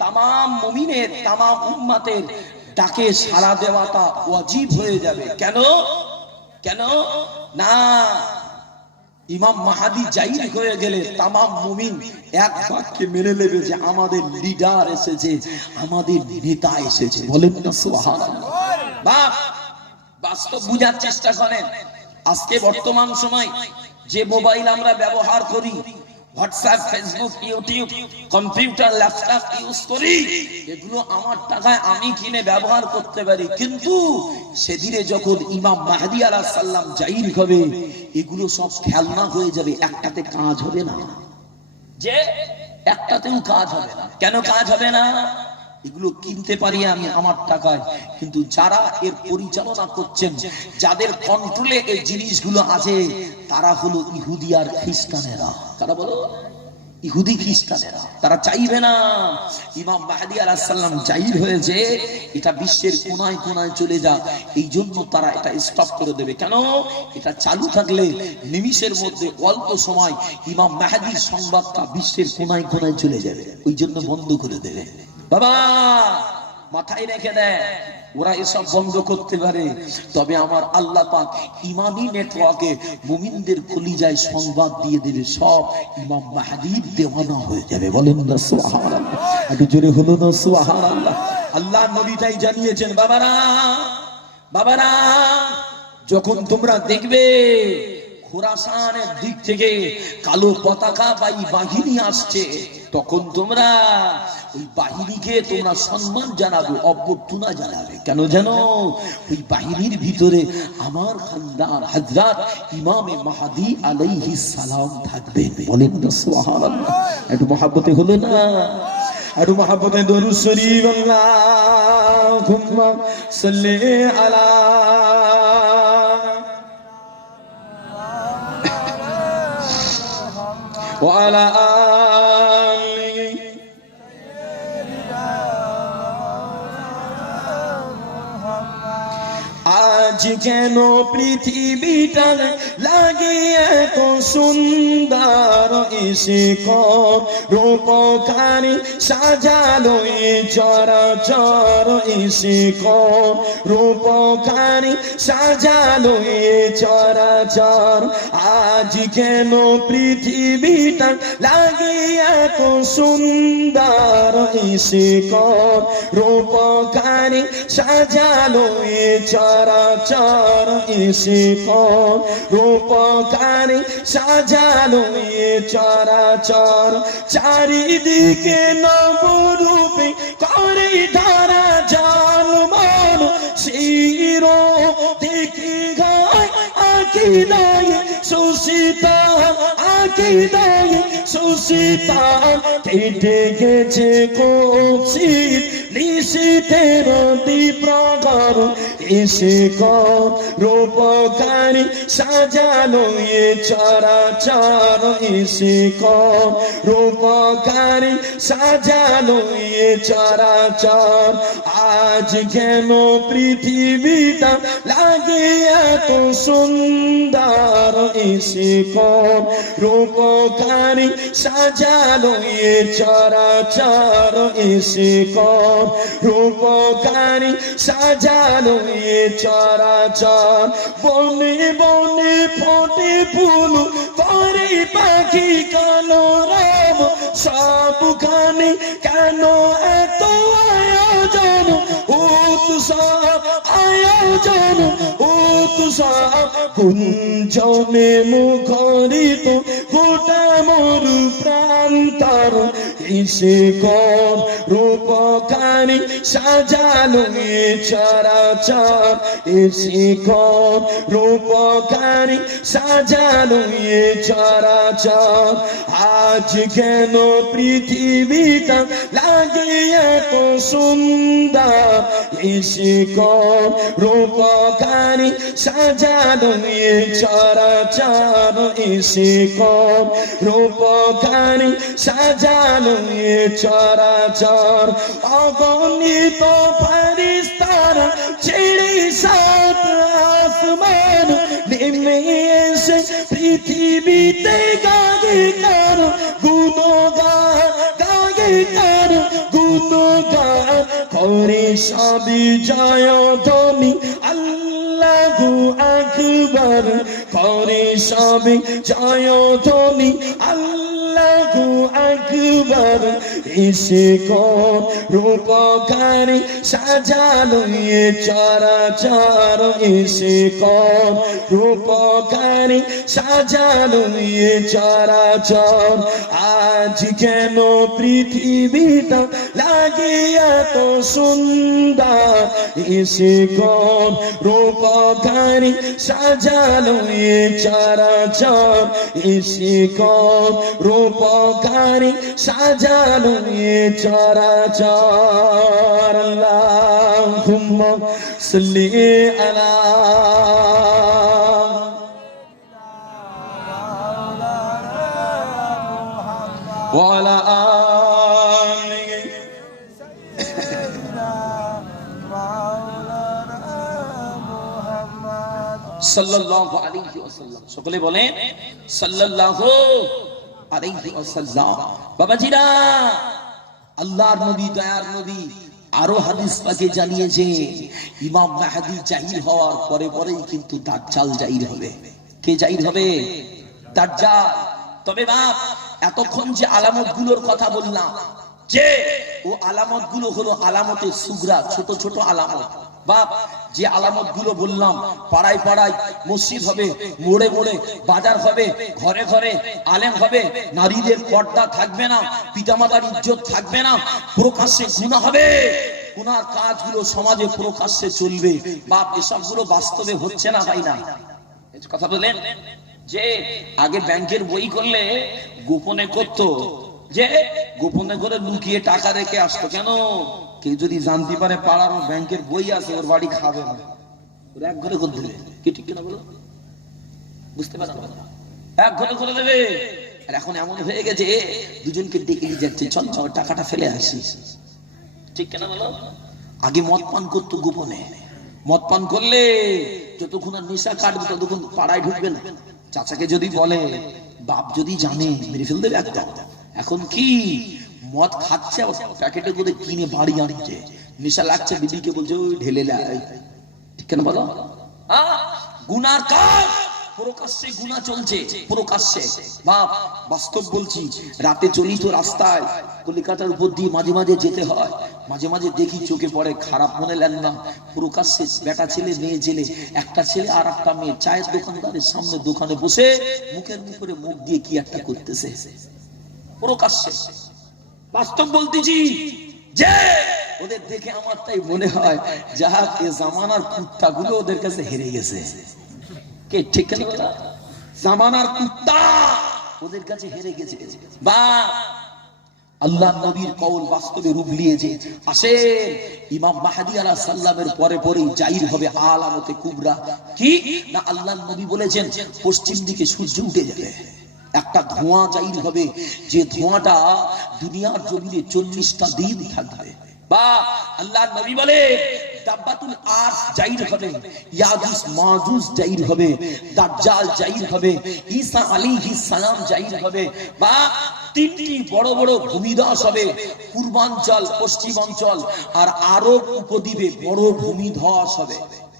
তামাম মুমিনের, তামাম উম্মতের ডাকে সাড়া দেওয়াটা ওয়াজিব হয়ে যাবে। কেন? কেন না, ইমাম মাহদী জাহির হয়ে গেলে তামাম মুমিন এক বাক্যে মেনে নেবে যে আমাদের লিডার এসেছে, আমাদের নেতা এসেছে। বলেন না সুবহানাল্লাহ। বাস্তব বুঝার চেষ্টা করেন। আজকে বর্তমান সময় যে মোবাইল আমরা ব্যবহার করি, WhatsApp, Facebook, YouTube, computer, laptop use করি, এগুলো আমার টাকায় আমি কিনে ব্যবহার করতে পারি, কিন্তু সেদিনে যখন ইমাম মাহদী আলাইহিস সালাম জাহির হবে, এগুলো সব খেলনা হয়ে যাবে, একটাতে কাজ হবে না। যে একটাতেও কাজ হবে না। কেন কাজ হবে না? এগুলো কিনতে পারি আমি আমার টাকায়, কিন্তু যারা এর পরিচালনা করছেন, যাদের কন্ট্রোলে এই জিনিসগুলো আছে, তারা হলো ইহুদি আর খ্রিস্টানেরা। তারা বলো ইহুদি খ্রিস্টানেরা তারা চাইবে না ইমাম মাহদী আলাইহিস সালাম জাহির হয়েছে, এটা বিশ্বের কোনায় কোনায় চলে যা, এই জন্য তারা এটা স্টপ করে দেবে। কেন? এটা চালু থাকলে নিমিষের মধ্যে অল্প সময় ইমাম মাহদীর সংবাদটা বিশ্বের কোনায় কোনায় চলে যাবে, ওই জন্য বন্ধ করে দেবে। বাবা মাথায় রেখে দেয়, ওরা এসব বন্ধ করতে পারে, তবে আমার আল্লাহ পাক ইমানি নেটওয়ার্কে মুমিনদের কলিজায় সংবাদ দিয়ে দেবে, সব ইমাম মাহদীর দেওয়ানা হয়ে যাবে। বলেন না সুবহানাল্লাহ, একটু জোরে হলো না সুবহানাল্লাহ। আল্লাহ নবী তাই জানিয়েছেন। বাবারা বাবারা, যখন তোমরা দেখবে খুরাসানের দিক থেকে কালো পতাকা বাহিনী আসছে, তখন তোমরা ওই বাহিনীকে তোমরা সম্মান জানাবে, অভ্যর্থনা জানাবে। কেন জানো? ওই বাহিনীর ভিতরে আমার খানদান হযরত ইমামে মাহদী আলাইহিস সালাম থাকবে। বলেন না সুবহানাল্লাহ, একটু মহব্বতে হলো না, একটু মহব্বতে দরুদ শরীফ আল্লাহুম্মা সাল্লি আলা وعلى آله আজ কেন পৃথিবীটা লাগে এত সুন্দর, এসে রূপকারী সাজালো এ চরাচর, এসে রূপকারী সাজালো এ চরাচর। আজ কেন পৃথিবীটা লাগে এত সুন্দর, এসে রূপকারী সাজালো এ চরাচর, এসে রূপকারী সাজালো এ চরাচর। চারিদিকে নবরূপে করে ধারা জন্মন, শির দেখি গায় আকিদায় সুশীতা, আকিদায় সুশীতা। কেটে গেছে কুৎসিত নিশীথের প্রগাঢ়, এসে রূপকারী সাজালো এ চরাচর, এসে রূপকারী সাজালো এ চরাচর। আজ কেন পৃথিবীটা লাগে এত সুন্দর, এসে রূপকারী সাজালো এ চরাচর, এসে রূপকারী সাজালো এ চরাচর। বনে বনে ফোটে ফুল করে পাখি কলরব, সবখানে কেন এত আয়োজন উৎসব, আয়োজন উৎসব। গুঞ্জনে মুখরিত গোটা মরু প্রান্তর, এসে রূপকারী সাজালো এ চরাচর, এসে রূপকারী সাজালো এ চরাচর। আজ কেন পৃথিবীটা লাগে এত সুন্দর, এসে রূপকারী সাজালো এ চরাচর, এসে রূপকারী সাজালো এ চরাচর। অগণিত ফেরেশতারা ছেড়ে সাত আসমান নেমে এসে পৃথিবীতে গায়ে কার গুণগান, গায়ে কার গুণগান করে সবই জয় ধ্বনি আল্লাহু আকবার, করে সবই জয় ধ্বনি আল্লাহু আকবার। এসে রূপকারী সাজালো এ চরাচর, এসে রূপকারী সাজালো এ চরাচর। আজ কেন পৃথিবীটা লাগে এত সুন্দর, এসে রূপকারী সাজালো এ চরাচর, এসে রূপকারী সাজালো এ চরাচর। আল্লাহুম্মা সাল্লি আলা সাল্লাল্লাহু আলাইহি ওয়াসাল্লাম। সকলে বলেন সাল্লাল্লাহু আলাইহি ওয়াসাল্লাম। বাবাজিরা, আল্লাহর নবী, দয়ার নবী আরো হাদিস পাকে জানিয়েছে ইমাম মাহদী জাহির হওয়ার পরে পরেই কিন্তু দাজ্জাল জাহির হবে। কে জাহির হবে? দাজ্জাল। তবে বাপ, এতক্ষণ যে আলামতগুলোর কথা বললাম, যে ও আলামতগুলো হলো আলামতে সুগরা, ছোট ছোট আলামত। বাপ, যে আলামতগুলো বললাম, পাড়ায় পাড়ায় মসজিদ হবে, মোড়ে মোড়ে বাজার হবে, ঘরে ঘরে আলেম হবে, নারীদের পর্দা থাকবে না, পিতামাতার ইজ্জত থাকবে না, প্রকাশ্যে গুনাহ হবে, গুনার কাজগুলো সমাজে প্রকাশ্যে চলবে। বাপ, এসবগুলো বাস্তবে হচ্ছে না, ভাই না? কথা বলেন যে আগে ব্যাংকের বই করলে গোপনে করতো, যে গোপনে করে লুকিয়ে টাকা রেখে আসতো। কেন? কেউ যদি জানতে পারে পাড়ার ব্যাংকের বই আছে, ওর বাড়ি খাবে না, ওর এক ঘরে করে দেবে। কি ঠিক কিনা বলো? বুঝতে পারো? এক ঘরে করে দেবে। আর এখন এমন হয়ে গেছে, দুজনকে ডেকে নিয়ে যাচ্ছে, চল চল টাকাটা ফেলে আসিস। ঠিক কিনা বলো? আগে মদ পান করতো গোপনে, মদ পান করলে যতক্ষণ আর নেশা কাটবে ততক্ষণ পাড়ায় ঢুকবে না। চাচাকে যদি বলে, বাপ যদি জানে মেরে ফেল দেবে একদম। এখন কি মদ খাচ্ছে, প্যাকেটে করে কিনে বাড়ি আনছে, নেশা লাগছে, বিবিকে বলছে ওই ঢেলে লাই। ঠিক কেন বলো? গুনার কাজ প্রকাশ্যে, গুনাহ চলছে প্রকাশ্যে। বাপ, বাস্তব বলছি, রাতে চলি তো রাস্তায়, কলিকাতার উপর দিয়ে মাঝে মাঝে যেতে হয়, মাঝে মাঝে দেখি চোখে পড়ে, খারাপ মনে নেন না, প্রকাশ্যে বেটা ছেলে মেয়ে ছেলে, একটা ছেলে আর একটা মেয়ে চায়ের দোকানদারের সামনে দোকানে বসে মুখের উপরে মুখ দিয়ে কি একটা করতেছে প্রকাশ্যে। বাস্তব বলতেছি, যে ওদের দেখে আমার তাই মনে হয় যাহা এ জামানার কুত্তাগুলো ওদের কাছে হেরে গেছে। কে ঠিক কেন বলা? জামানার কুত্তা ওদের কাছে হেরে গেছে। বা আল্লাহ নবীর কওল বাস্তবে রূপ নিয়েছে। আসেন, ইমাম মাহদী আলাইহিস সালামের পরে পরেই জাহির হবে আলামতে কুবরা। কি না, আল্লাহ নবী বলেছেন পশ্চিম দিকে সূর্য উঠে যাবে, একটা ধোঁয়া জাহির হবে, যে ধোঁয়াটা দুনিয়ার জমিনে 40টা দিন থাকবে। বা আল্লাহর নবী বলে দাব্বাতুল আরশ জাহির হবে, ইয়াজুজ মাজুজ জাহির হবে, দাজ্জাল জাহির হবে, ঈসা আলাইহিস সালাম জাহির হবে। বা তিনটি বড় বড় ভূমিধস হবে, পূর্বাঞ্চল, পশ্চিমাঞ্চল আর আরব উপদ্বীপে বড় ভূমিধস হবে,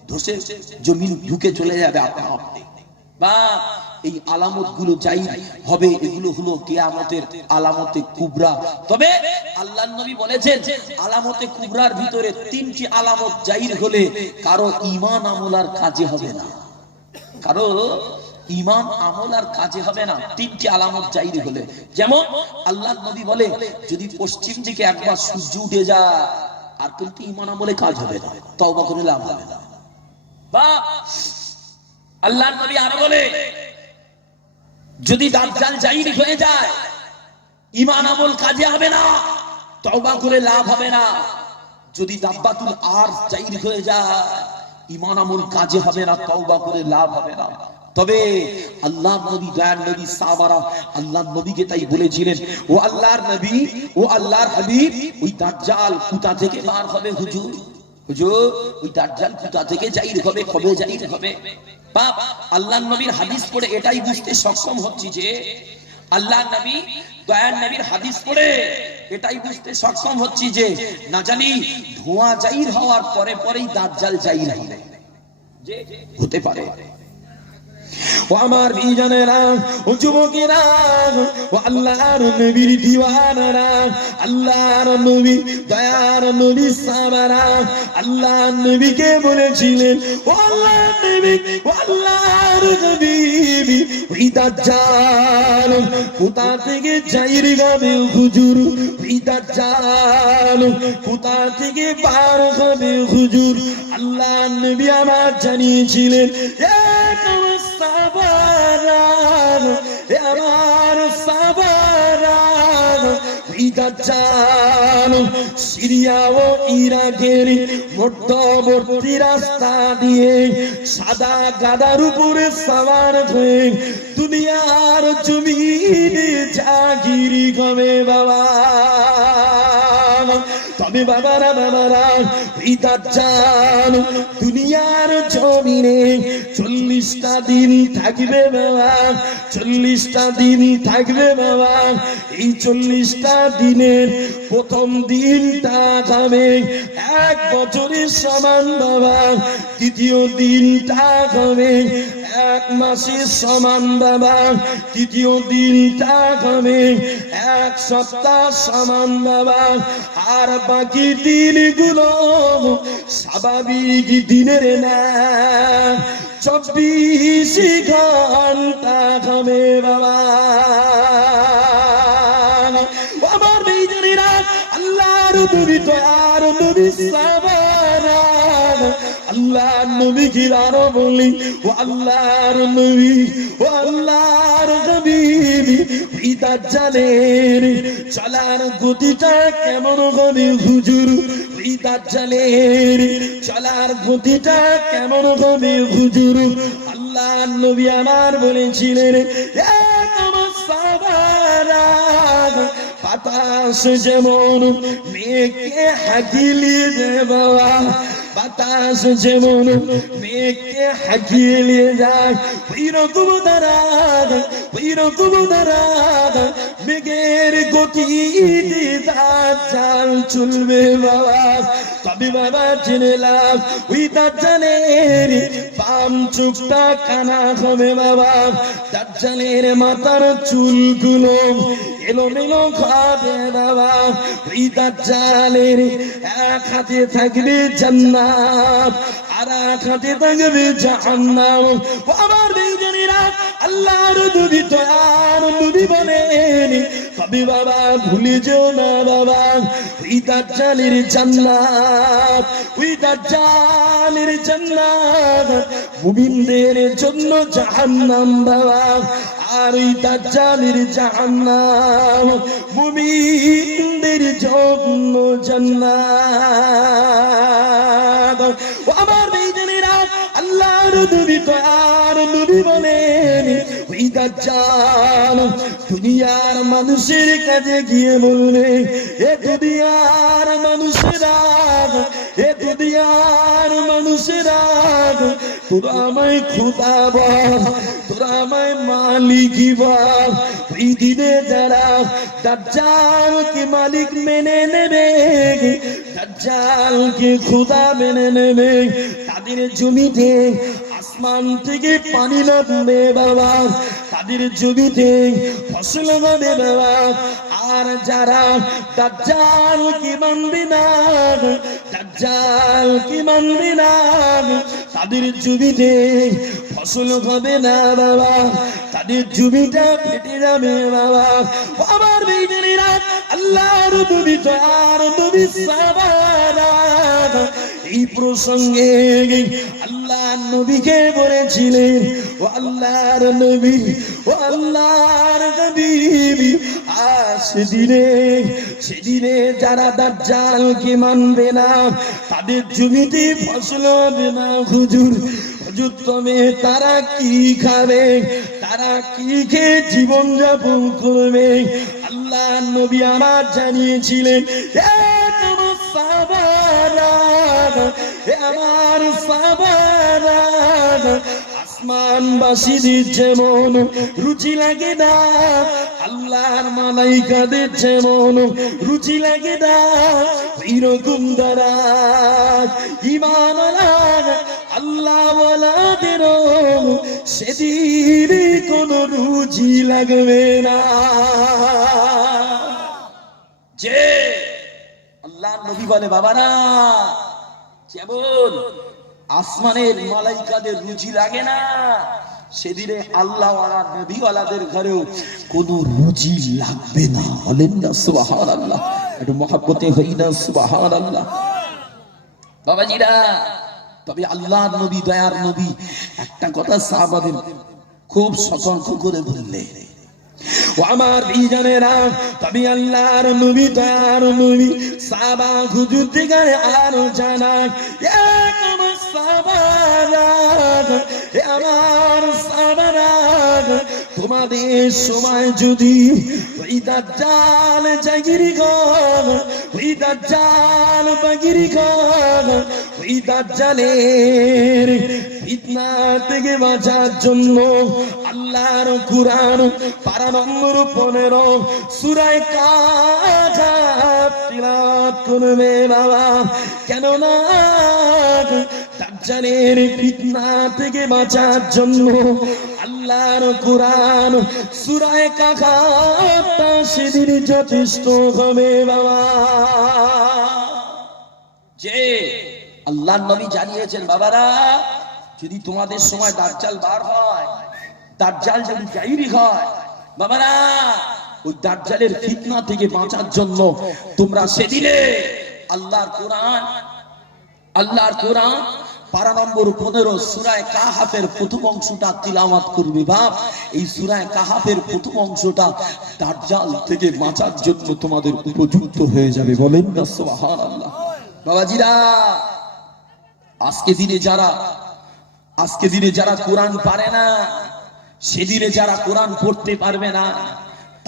ধসে জমিন ঢুকে চলে যাবে আপনা আপনি। বা এই আলামত গুলো জাহির হবে, এগুলো হলো কিয়ামতের আলামতে কুবরা। তবে আল্লাহর নবী বলেছেন আলামতে কুবরার ভিতরে 3টি আলামত জাহির হলে কারো ঈমান আমল আর কাজে হবে না, কারো ঈমান আমল আর কাজে হবে না, 3টি আলামত জাহির হলে। যেমন আল্লাহর নবী বলে যদি পশ্চিম দিকে একবার সূর্য উঠে যায় আর কিন্তু ঈমান আমলে কাজ হবে না, তওবা করে লাভ হবে না। বা আল্লাহর নবী আরো বলে যদি দাজ্জাল জাহির হয়ে যায় ঈমান আমল কাজে হবে না, তওবা করে লাভ হবে না। যদি দাব্বাতুল আরশ জাহির হয়ে যায় ঈমান আমল কাজে হবে না, তওবা করে লাভ হবে না। তবে আল্লাহর নবী, দয়ার নবী, সাহাবারা আল্লাহর নবীকে তাই বলেছিলেন, ও আল্লাহর নবী, ও আল্লাহর হাবিব, ওই দাজ্জাল কোথা থেকে বার হবে হুজুর? হুজুর, ওই দাজ্জাল কোথা থেকে জাহির হবে, কবে জাহির হবে? বাপ, আল্লাহর নবীর হাদিস পড়ে এটাই বুঝতে সক্ষম হচ্ছি যে আল্লাহর নবী, দয়ার নবীর হাদিস পড়ে এটাই বুঝতে সক্ষম হচ্ছি যে না জানি ধোঁয়া জাহির হওয়ার পরে পরেই দাজ্জাল জাহির হবে, যে হতে পারে। ও আমার বিজনেরা, ও যুবকেরা, ও আল্লাহর নবীর দিওয়ানারা, আল্লাহর নবী, দয়ার নবী, সাহাবারা আল্লাহর নবীকে বলেছিলেন, ও আল্লাহর নবী, ও আল্লাহর হাবিব, ওই দাজ্জাল কোথা থেকে জাহির হবে হুজুর? ওই দাজ্জাল কোথা থেকে বার হবে হুজুর? আল্লাহর নবী আমার জানিয়েছিলেন, আমার সাহাবারা, এই দাজ্জাল সিরিয়া ও ইরাকের মধ্যবর্তী রাস্তা দিয়ে সাদা গাধার উপরে সওয়ার হয়ে দুনিয়ার জমিনে জাগিরি হবে বাবা। তবে বাবারা এই দাজ্জাল দুনিয়ার জমিনে 40টা দিন থাকবে বাবা, 40টা দিন থাকবে বাবা। এই 40টা দিনের প্রথম দিনটা হবে 1 বছরের সমান বাবা, দ্বিতীয় দিনটা হবে 1 মাসের সমান বাবা, তৃতীয় দিনটা হবে 1 সপ্তাহ সমান বাবা, আর বাকি দিনগুলো স্বাভাবিক দিনের না 24 ঘন্টা হবে বাবা। আমার মেয়েরা আল্লাহর নবী তো আর নবী সাহাবারা আল্লাহর নবী কিরানো বলি ও আল্লাহর নবী ও আল্লাহর হাবিব এই দাজ্জালের চলার গতিটা কেমন হবে হুজুর, এই দাজ্জালের চলার গতিটা কেমন হবে হুজুর। আল্লাহর নবী আমার বলেছিলেন বাতাস যেমন মেঘকে হাকিয়ে দেয় বাবা, বাতাস যেমন মেঘকে হাকিয়ে নিয়ে যায় ওইরকম দ্বারা মেঘের গতিতে দাজ্জাল চলবে বাবা। তবে বাবা জেনে লাভ ওই দাজ্জালের বাম চোখটা কানা হবে বাবা, দাজ্জালের মাথার চুলগুলো এলোমেলো খাবে বাবা। ওই দাজ্জালের 1 হাতে থাকবে জান্নাত আর 1 হাতে থাকবে জাহান্নাম। আমার বেজনীরা আল্লাহর নবী তো আর নবী বলেন তবে বাবা ভুলে যেও না বাবা ওই দাজ্জালের জান্নাত, ওই দাজ্জালের জান্নাত মুমিনদের জন্য জাহান্নাম বাবা, আর ওই দাজ্জালের জাহান্নাম মুমিনদের জন্য জান্নাত। ও আমার বেজনীরা আল্লাহর নবী তো আর নবী বলেন ওই দাজ্জাল দুনিয়ার মানুষের কাছে গিয়ে বলবে এ দুনিয়ার মানুষেরা, এ দুনিয়ার মানুষেরা তোরা আমায় খোদা বল, তোরা আমায় মালিক বল। ওই দিনে যারা দাজ্জালকে মালিক মেনে নেবে, দাজ্জালকে খোদা মেনে নেবে, তাদের জমিতে আসমান থেকে পানি নামবে বাবা, তাদের জমিতে ফসল হবে বাবা। আর যারা দাজ্জালকে মানবে না, দাজ্জালকে মানবে না, তাদের জমিতে ফসল হবে না বাবা, তাদের জমিটা ফেটে যাবে বাবা। আমার বেজনীরা আল্লাহর নবী তো আর নবী সাহাবারা এই প্রসঙ্গে আল্লাহ নবীকে বলেছিলেন ও আল্লাহর নবী ও আল্লাহর হাবিব সেদিনে যারা দাজ্জালকে মানবে না তাদের জমিতে ফসল হবে না হুজুর। হুজুর তবে তারা কি খাবে, তারা কি খেয়ে জীবন যাপন করবে? আল্লাহ নবী আমার জানিয়েছিলেন আমার সাহাবারা আসমানবাসীদের যেমন রুচি লাগে না, আল্লাহর মালাইকাদের যেমন রুচি লাগে না, এইরকম দ্বারা ঈমান আল্লাহ ওয়ালাদেরও সেদিন কোনো রুচি লাগবে না। যে আল্লাহ নবী বলে বাবারা যেমন আসমানের মালাইকাদের রুচি লাগে না, সেদিনে আল্লাহ ওয়ালা নবী ওয়ালাদের ঘরেও কোনো রুচি লাগবে না। বলেন না সুবহানাল্লাহ, একটু মহব্বতে হই না সুবহানাল্লাহ বাবাজিরা। তবে আল্লাহর নবী দয়ার নবী একটা কথা সাহাবাদের খুব সতর্ক করে বললেন ও আমার বিজনেরা। তবে আল্লাহর নবী দয়ার নবী সাহাবা হুজুর থেকে আরো জানায় আমার সাহাবারা তোমাদের সময় যদি ওই দাজ্জাল জাগিরি ঘর, ওই দাজ্জাল বাগিরি ঘর, ওই দাজ্জালের ফিতনা থেকে বাঁচার জন্য আল্লাহর কুরআন পারা নম্বর 15 সূরা কাহফ তিলাওয়াত করবে বাবা। কেননা দাজ্জালের ফিতনা থেকে বাঁচার জন্য আল্লাহর কুরআন সূরা কাহফটা সেদিন যথেষ্ট হবে বাবা। যে আল্লাহর নবী জানিয়েছেন বাবারা, যদি তোমাদের সময় দাজ্জাল বার হয়, দাজ্জাল যদি জাহিরি হয় বাবারা, ওই দাজ্জালের ফিতনা থেকে বাঁচার জন্য তোমরা সেদিনে আল্লাহর কোরআন পারা নম্বর 15 সূরা কাহফের প্রথম অংশটা তিলাওয়াত করবে বাপ। এই সূরা কাহফের প্রথম অংশটা দাজ্জাল থেকে বাঁচার জন্য তোমাদের উপযুক্ত হয়ে যাবে। বলেন না সুবহানাল্লাহ। বাবাজিরা, আজকে দিনে যারা কোরআন পারে না, সেদিনে যারা কোরআন পড়তে পারবে না,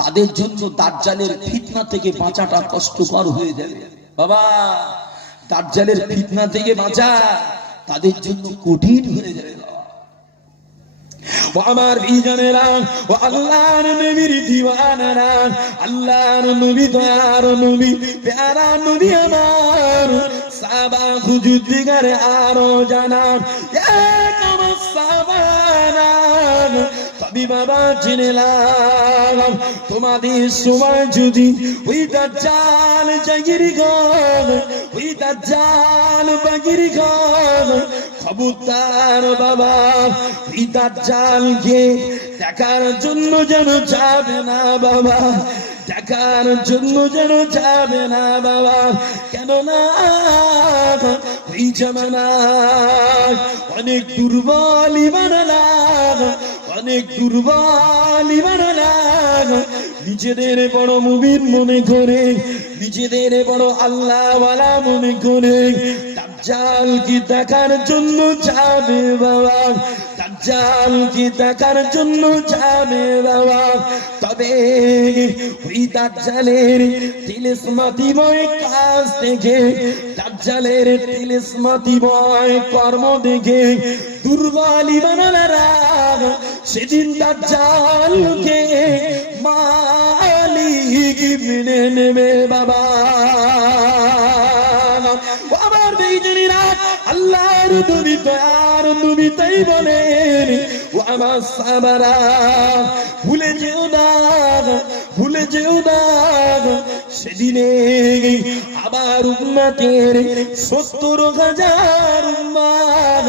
তাদের জন্য দাজ্জালের ফিতনা থেকে বাঁচাটা কষ্টকর হয়ে যাবে বাবা। দাজ্জালের ফিতনা থেকে বাঁচা তাদের জন্য কঠিন হয়ে যাবে বাবা। ও আমার বিজনেরা, ও আল্লাহর নবীর দিওয়ানারা, আল্লাহর নবী দয়ার নবী প্যারা নবী আমার সাহাবা হুজুর দিগারে আরো জানান এক আমার সাহাবারা তবে বাবা জেনেলাম তোমাদের সময় যদি ওই দাজ্জাল জাগিরি ঘর, ওই দাজ্জাল বাগিরি ঘর, খবরদার বাবা ওই দাজ্জালকে দেখার জন্য যেন যাবে না বাবা, দেখার জন্য যেন যাবে না বাবা। কেননা ওই জামানায় অনেক দুর্বল ইমানওয়ালা, অনেক দুর্বল ইমানওয়ালা নিজেদের বড় মুমিন মনে করে, নিজেদের বড় আল্লাহওয়ালা মনে করে দাজ্জালকে দেখার জন্য যাবে বাবা, দাজ্জালকে দেখার জন্য যাবে বাবা। তবে ওই দাজ্জালের তিলিস্মাতিময় কাজ দেখে, দাজ্জালের তিলিস্মাতিময় কর্ম দেখে দুর্বল ইমানওয়ালারা সেদিন দাজ্জালকে মালিক মেনে নেবে বাবা। আমার বেইমানিরা, আল্লাহর নবী দয়ার নবী তাই বলেন, ও আমার সাহাবারা ভুলে যেও না, ভুলে যেও না সেদিনে আবার উম্মতের 70,000 উম্মত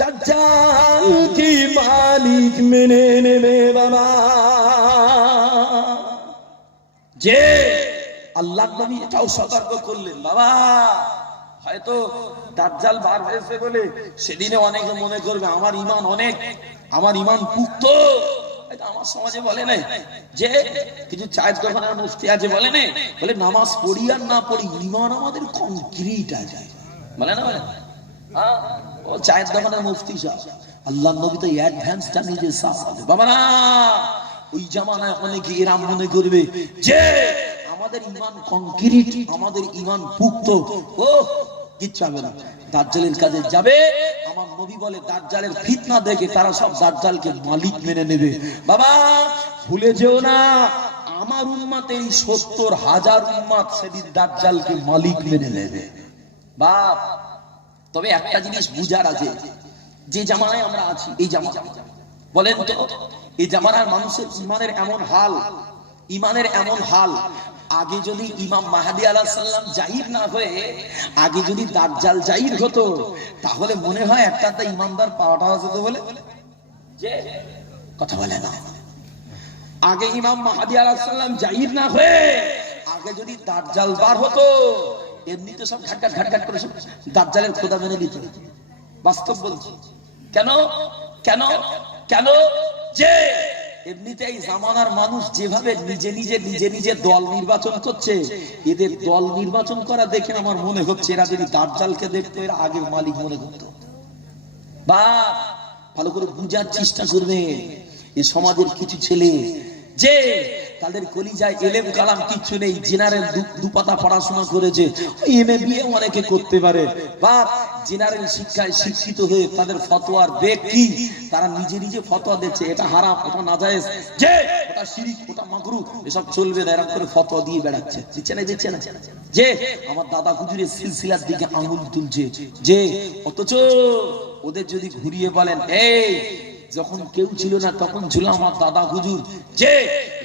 দাজ্জালকে মালিক মেনে নেবে বাবা। যে আল্লাহর নবী এটাও সতর্ক করলেন বাবা, হয়তো দাজ্জাল বার হয়েছে বলে সেদিনে অনেকে মনে করবে আমার ঈমান অনেক, আমার ঈমান পুক্ত। এটা আমার সমাজে বলে না যে কিছু চায়ের দোকানের মুফতি আছে বলে না, বলে নামাজ পড়ি আর না পড়ি ঈমান আমাদের কংক্রিট আছে, বলে না বলে। হ্যাঁ, ও চায়ের দোকানের মুফতি সাহেব, আল্লাহর নবী তো অ্যাডভান্সটা নিজে সাফ বলে বাবা না। ওই জামানায় অনেকে এরাম মনে করবে যে আমাদের ঈমান কংক্রিট, আমাদের ঈমান পুক্ত, ও কিচ্ছু হবে না, দাজ্জালের কাজে যাবে। আমার নবী বলে দাজ্জালের ফিতনা দেখে তারা সব দাজ্জালকে মালিক মেনে নেবে বাবা। ভুলে যেও না আমার উম্মতের 70,000 উম্মত সেদিন দাজ্জালকে মালিক মেনে নেবে বাপ। তবে একটা জিনিস বুঝার আছে, যে জামানায় আমরা আছি, এই জামানা বলেন তো, এই জামানার মানুষের ঈমানের এমন হাল, ঈমানের এমন হাল, আগে যদি ইমাম মাহদী আলাইহিস সালাম জাহির না হয়ে আগে যদি দাজ্জাল জাহির হতো, তাহলে মনে হয় একটা ইমানদার পাওয়াটা হতো বলে যে কথা বলে না। আগে ইমাম মাহদী আলাইহিস সালাম জাহির না হয়ে আগে যদি দাজ্জাল বার হতো, এমনিতে সব ঘাটঘাট ঘাটঘাট করে সব দাজ্জালের খোদা মেনে নিত। বাস্তব বলছি। কেন কেন কেন? যে এমনিতে এই জামানার মানুষ যেভাবে নিজে নিজে দল নির্বাচন করছে, এদের দল নির্বাচন করা দেখে আমার মনে হচ্ছে এরা যদি দাজ্জালকে দেখতো এরা আগের মালিক মনে করতো। বা ভালো করে বুঝার চেষ্টা করবে, এই সমাজের কিছু ছেলে যে তাদের কলিজায় এলেম কালাম কিচ্ছু নেই, জেনারেল দুপাতা পড়াশোনা করেছে, এমএ বিএ অনেকে করতে পারে, বা জেনারেল শিক্ষায় শিক্ষিত হয়ে তাদের ফতোয়ার বেগ কি, তারা নিজে নিজে ফতোয়া দিচ্ছে এটা হারাম, ওটা নাজায়েজ, যে ওটা শিরক, ওটা মাকরুহ, এসব চলবে না, এরকম করে ফতোয়া দিয়ে বেড়াচ্ছে। দিচ্ছে না যে আমার দাদা হুজুরের সিলসিলার দিকে আঙুল তুলছে, যে অথচ ওদের যদি ঘুরিয়ে বলেন এই যখন কেউ ছিল না তখন ছিল আমার দাদা হুজুর, যে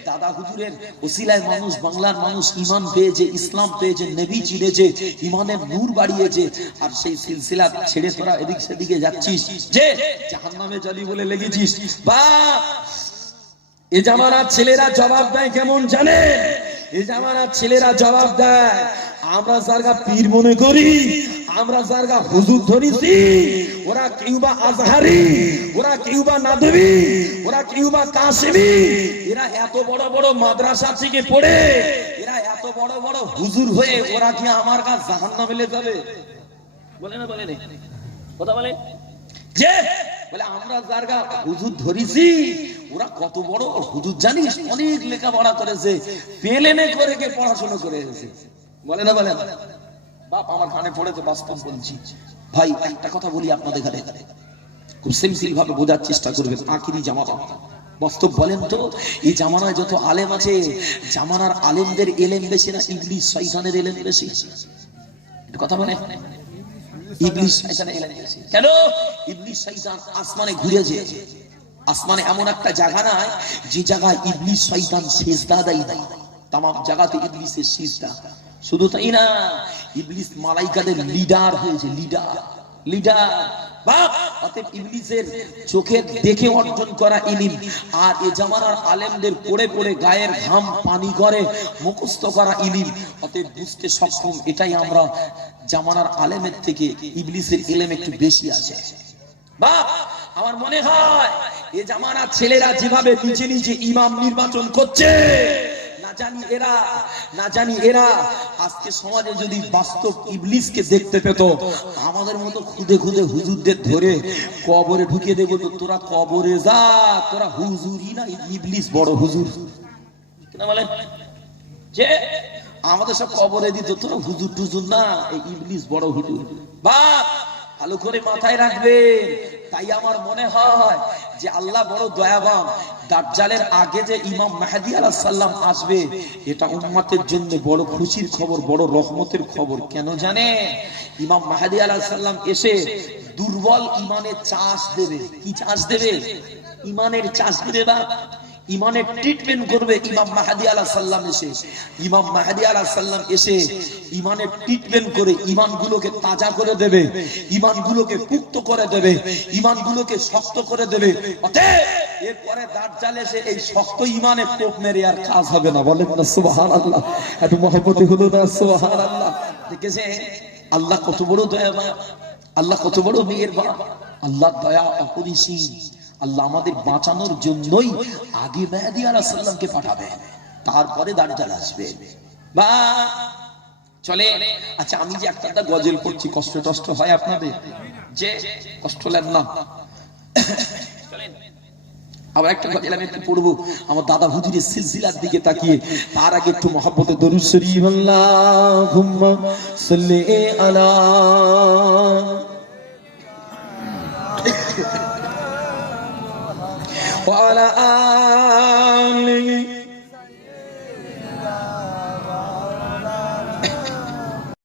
দাদা হুজুরের ওসিলায় মানুষ, বাংলার মানুষ ইমান পেয়েছে, ইসলাম পেয়েছে, নবী চিনেছে, ইমানের নূর বাড়িয়েছে, আর সেই সিলসিলা ছেড়ে তোরা এদিক সেদিকে যাচ্ছিস, যে জাহান্নামে যাবি বলে লেগেছিস। বা এ জামানার ছেলেরা জবাব দেয় কেমন জানে, এ জামানার ছেলেরা জবাব দেয়, আমরা যারগা পীর মনে করি, আমরা যারগা হুজুর ধরেছি, ওরা কেউ বা আজহারি, ওরা কেউ বা নাদবী, ওরা কেউ বা কাসেমি, এরা এত বড় বড় মাদ্রাসা থেকে পড়ে, এরা এত বড় বড় হুজুর হয়ে ওরা কি আমার কাছে জাহান্নামে চলে যাবে? বলে না, বলে না, কথা বলে, যে বলে আমরা যারগা হুজুর ধরেছি, ওরা কত বড় হুজুর জানিস, অনেক লেখাপড়া করেছে, পেলেনে করে কে পড়াশোনা করে এসেছে, বলে না, বলে না। বাপ আমার কানে পড়েছে, বাস্তব বলছি ভাই। একটা কথা বলি আপনাদের ঘরে, খুব সিম্পল ভাবে বোঝার চেষ্টা করবেন, আখিরি জামানা বাস্তব। বলেন তো এই জামানায় যত আলেম আছে, জামানার আলেমদের এলেম বেশি না ইবলিস শয়তানের এলেম বেশি? কথা বলে, ইবলিস শয়তানের এলেম বেশি। কেন? ইবলিস শয়তান আসমানে ঘুরেছে, আসমানে এমন একটা জায়গা নাই যে জায়গায় ইবলিস শয়তান সিজদা দেয় না, তাম জায়গাতে ইবলিসের সিজদা। শুধু তাই না, ইবলিস মালাইকাদের লিডার হয়েছে, লিডার। বাপ অতএব ইবলিসের চোখে দেখে অর্জন করা ইলম, আর এ জামানার আলেমদের পড়ে পড়ে গায়ের ঘাম পানি করে মুখস্থ করা ইলম, অতএব বুঝতে সক্ষম এটাই আমরা জামানার আলেমের থেকে ইবলিসের ইলম একটু বেশি আছে। বাপ আমার মনে হয় এ জামানার ছেলেরা যেভাবে নিচে নিচে ইমাম নির্বাচন করছে, না জানি এরা আজকে সমাজে যদি বাস্তব ইবলিসকে দেখতে পেত, আমাদের মতো খুদে খুদে হুজুরদের ধরে কবরে ঢুকিয়ে দেবো, তো তোরা কবরে যা, তোরা হুজুরই না, ইবলিস বড় হুজুর। কেন বলেন? যে আমাদের সব কবরে দিত, তোরা হুজুর টুজুর না, এই ইবলিস বড় হুজুর। বাপ ভালো করে মাথায় রাখবেন। তাই আমার মনে হয় যে আল্লাহ বড় দয়াবান, দাজ্জালের আগে যে ইমাম মেহেদী আলাইহিস সালাম আসবে, এটা উম্মতের জন্য বড় খুশির খবর, বড় রহমতের খবর। কেন জানে? ইমাম মেহেদী আলাইহিস সালাম এসে দুর্বল ইমানের চাষ দেবে। কি চাষ দেবে? ইমানের চাষ দেবে। বা ইমানের ট্রিটমেন্ট করবে ইমাম মেহেদী আলাইহিস সালাম এসে। ইমাম মেহেদী আলাইহিস সালাম এসে ইমানের ট্রিটমেন্ট করে ইমানগুলোকে তাজা করে দেবে, ইমানগুলোকে পুক্ত করে দেবে, ইমানগুলোকে শক্ত করে দেবে। অতএব এরপরে দাজ্জাল এসে এই শক্ত ইমানে কোপ মেরে আর কাজ হবে না। বলেন না সুবহানাল্লাহ, একটু মহব্বতে হলো না সুবহানাল্লাহ। দেখেছে আল্লাহ কত বড় দয়াবান, আল্লাহ কত বড় মেহেরবান, আল্লাহ দয়া অপরিসীম। আল্লাহ আমাদের বাঁচানোর জন্যই আগে মেহেদী আলাইহিস সালামকে পাঠাবে, তারপরে দাজ্জাল আসবে। বা চলে। আচ্ছা আমি যে একটা গজল পড়ছি, কষ্ট টষ্ট হয় আপনাদের? যে কষ্ট লাগে না? আবার একটা গজল আমি একটু পড়বো আমার দাদা হুজুরের সিলসিলার দিকে তাকিয়ে। তার আগে একটু মহব্বতে দরুদ শরীফ, আল্লাহুম্মা সাল্লি আলা ওয়া আলা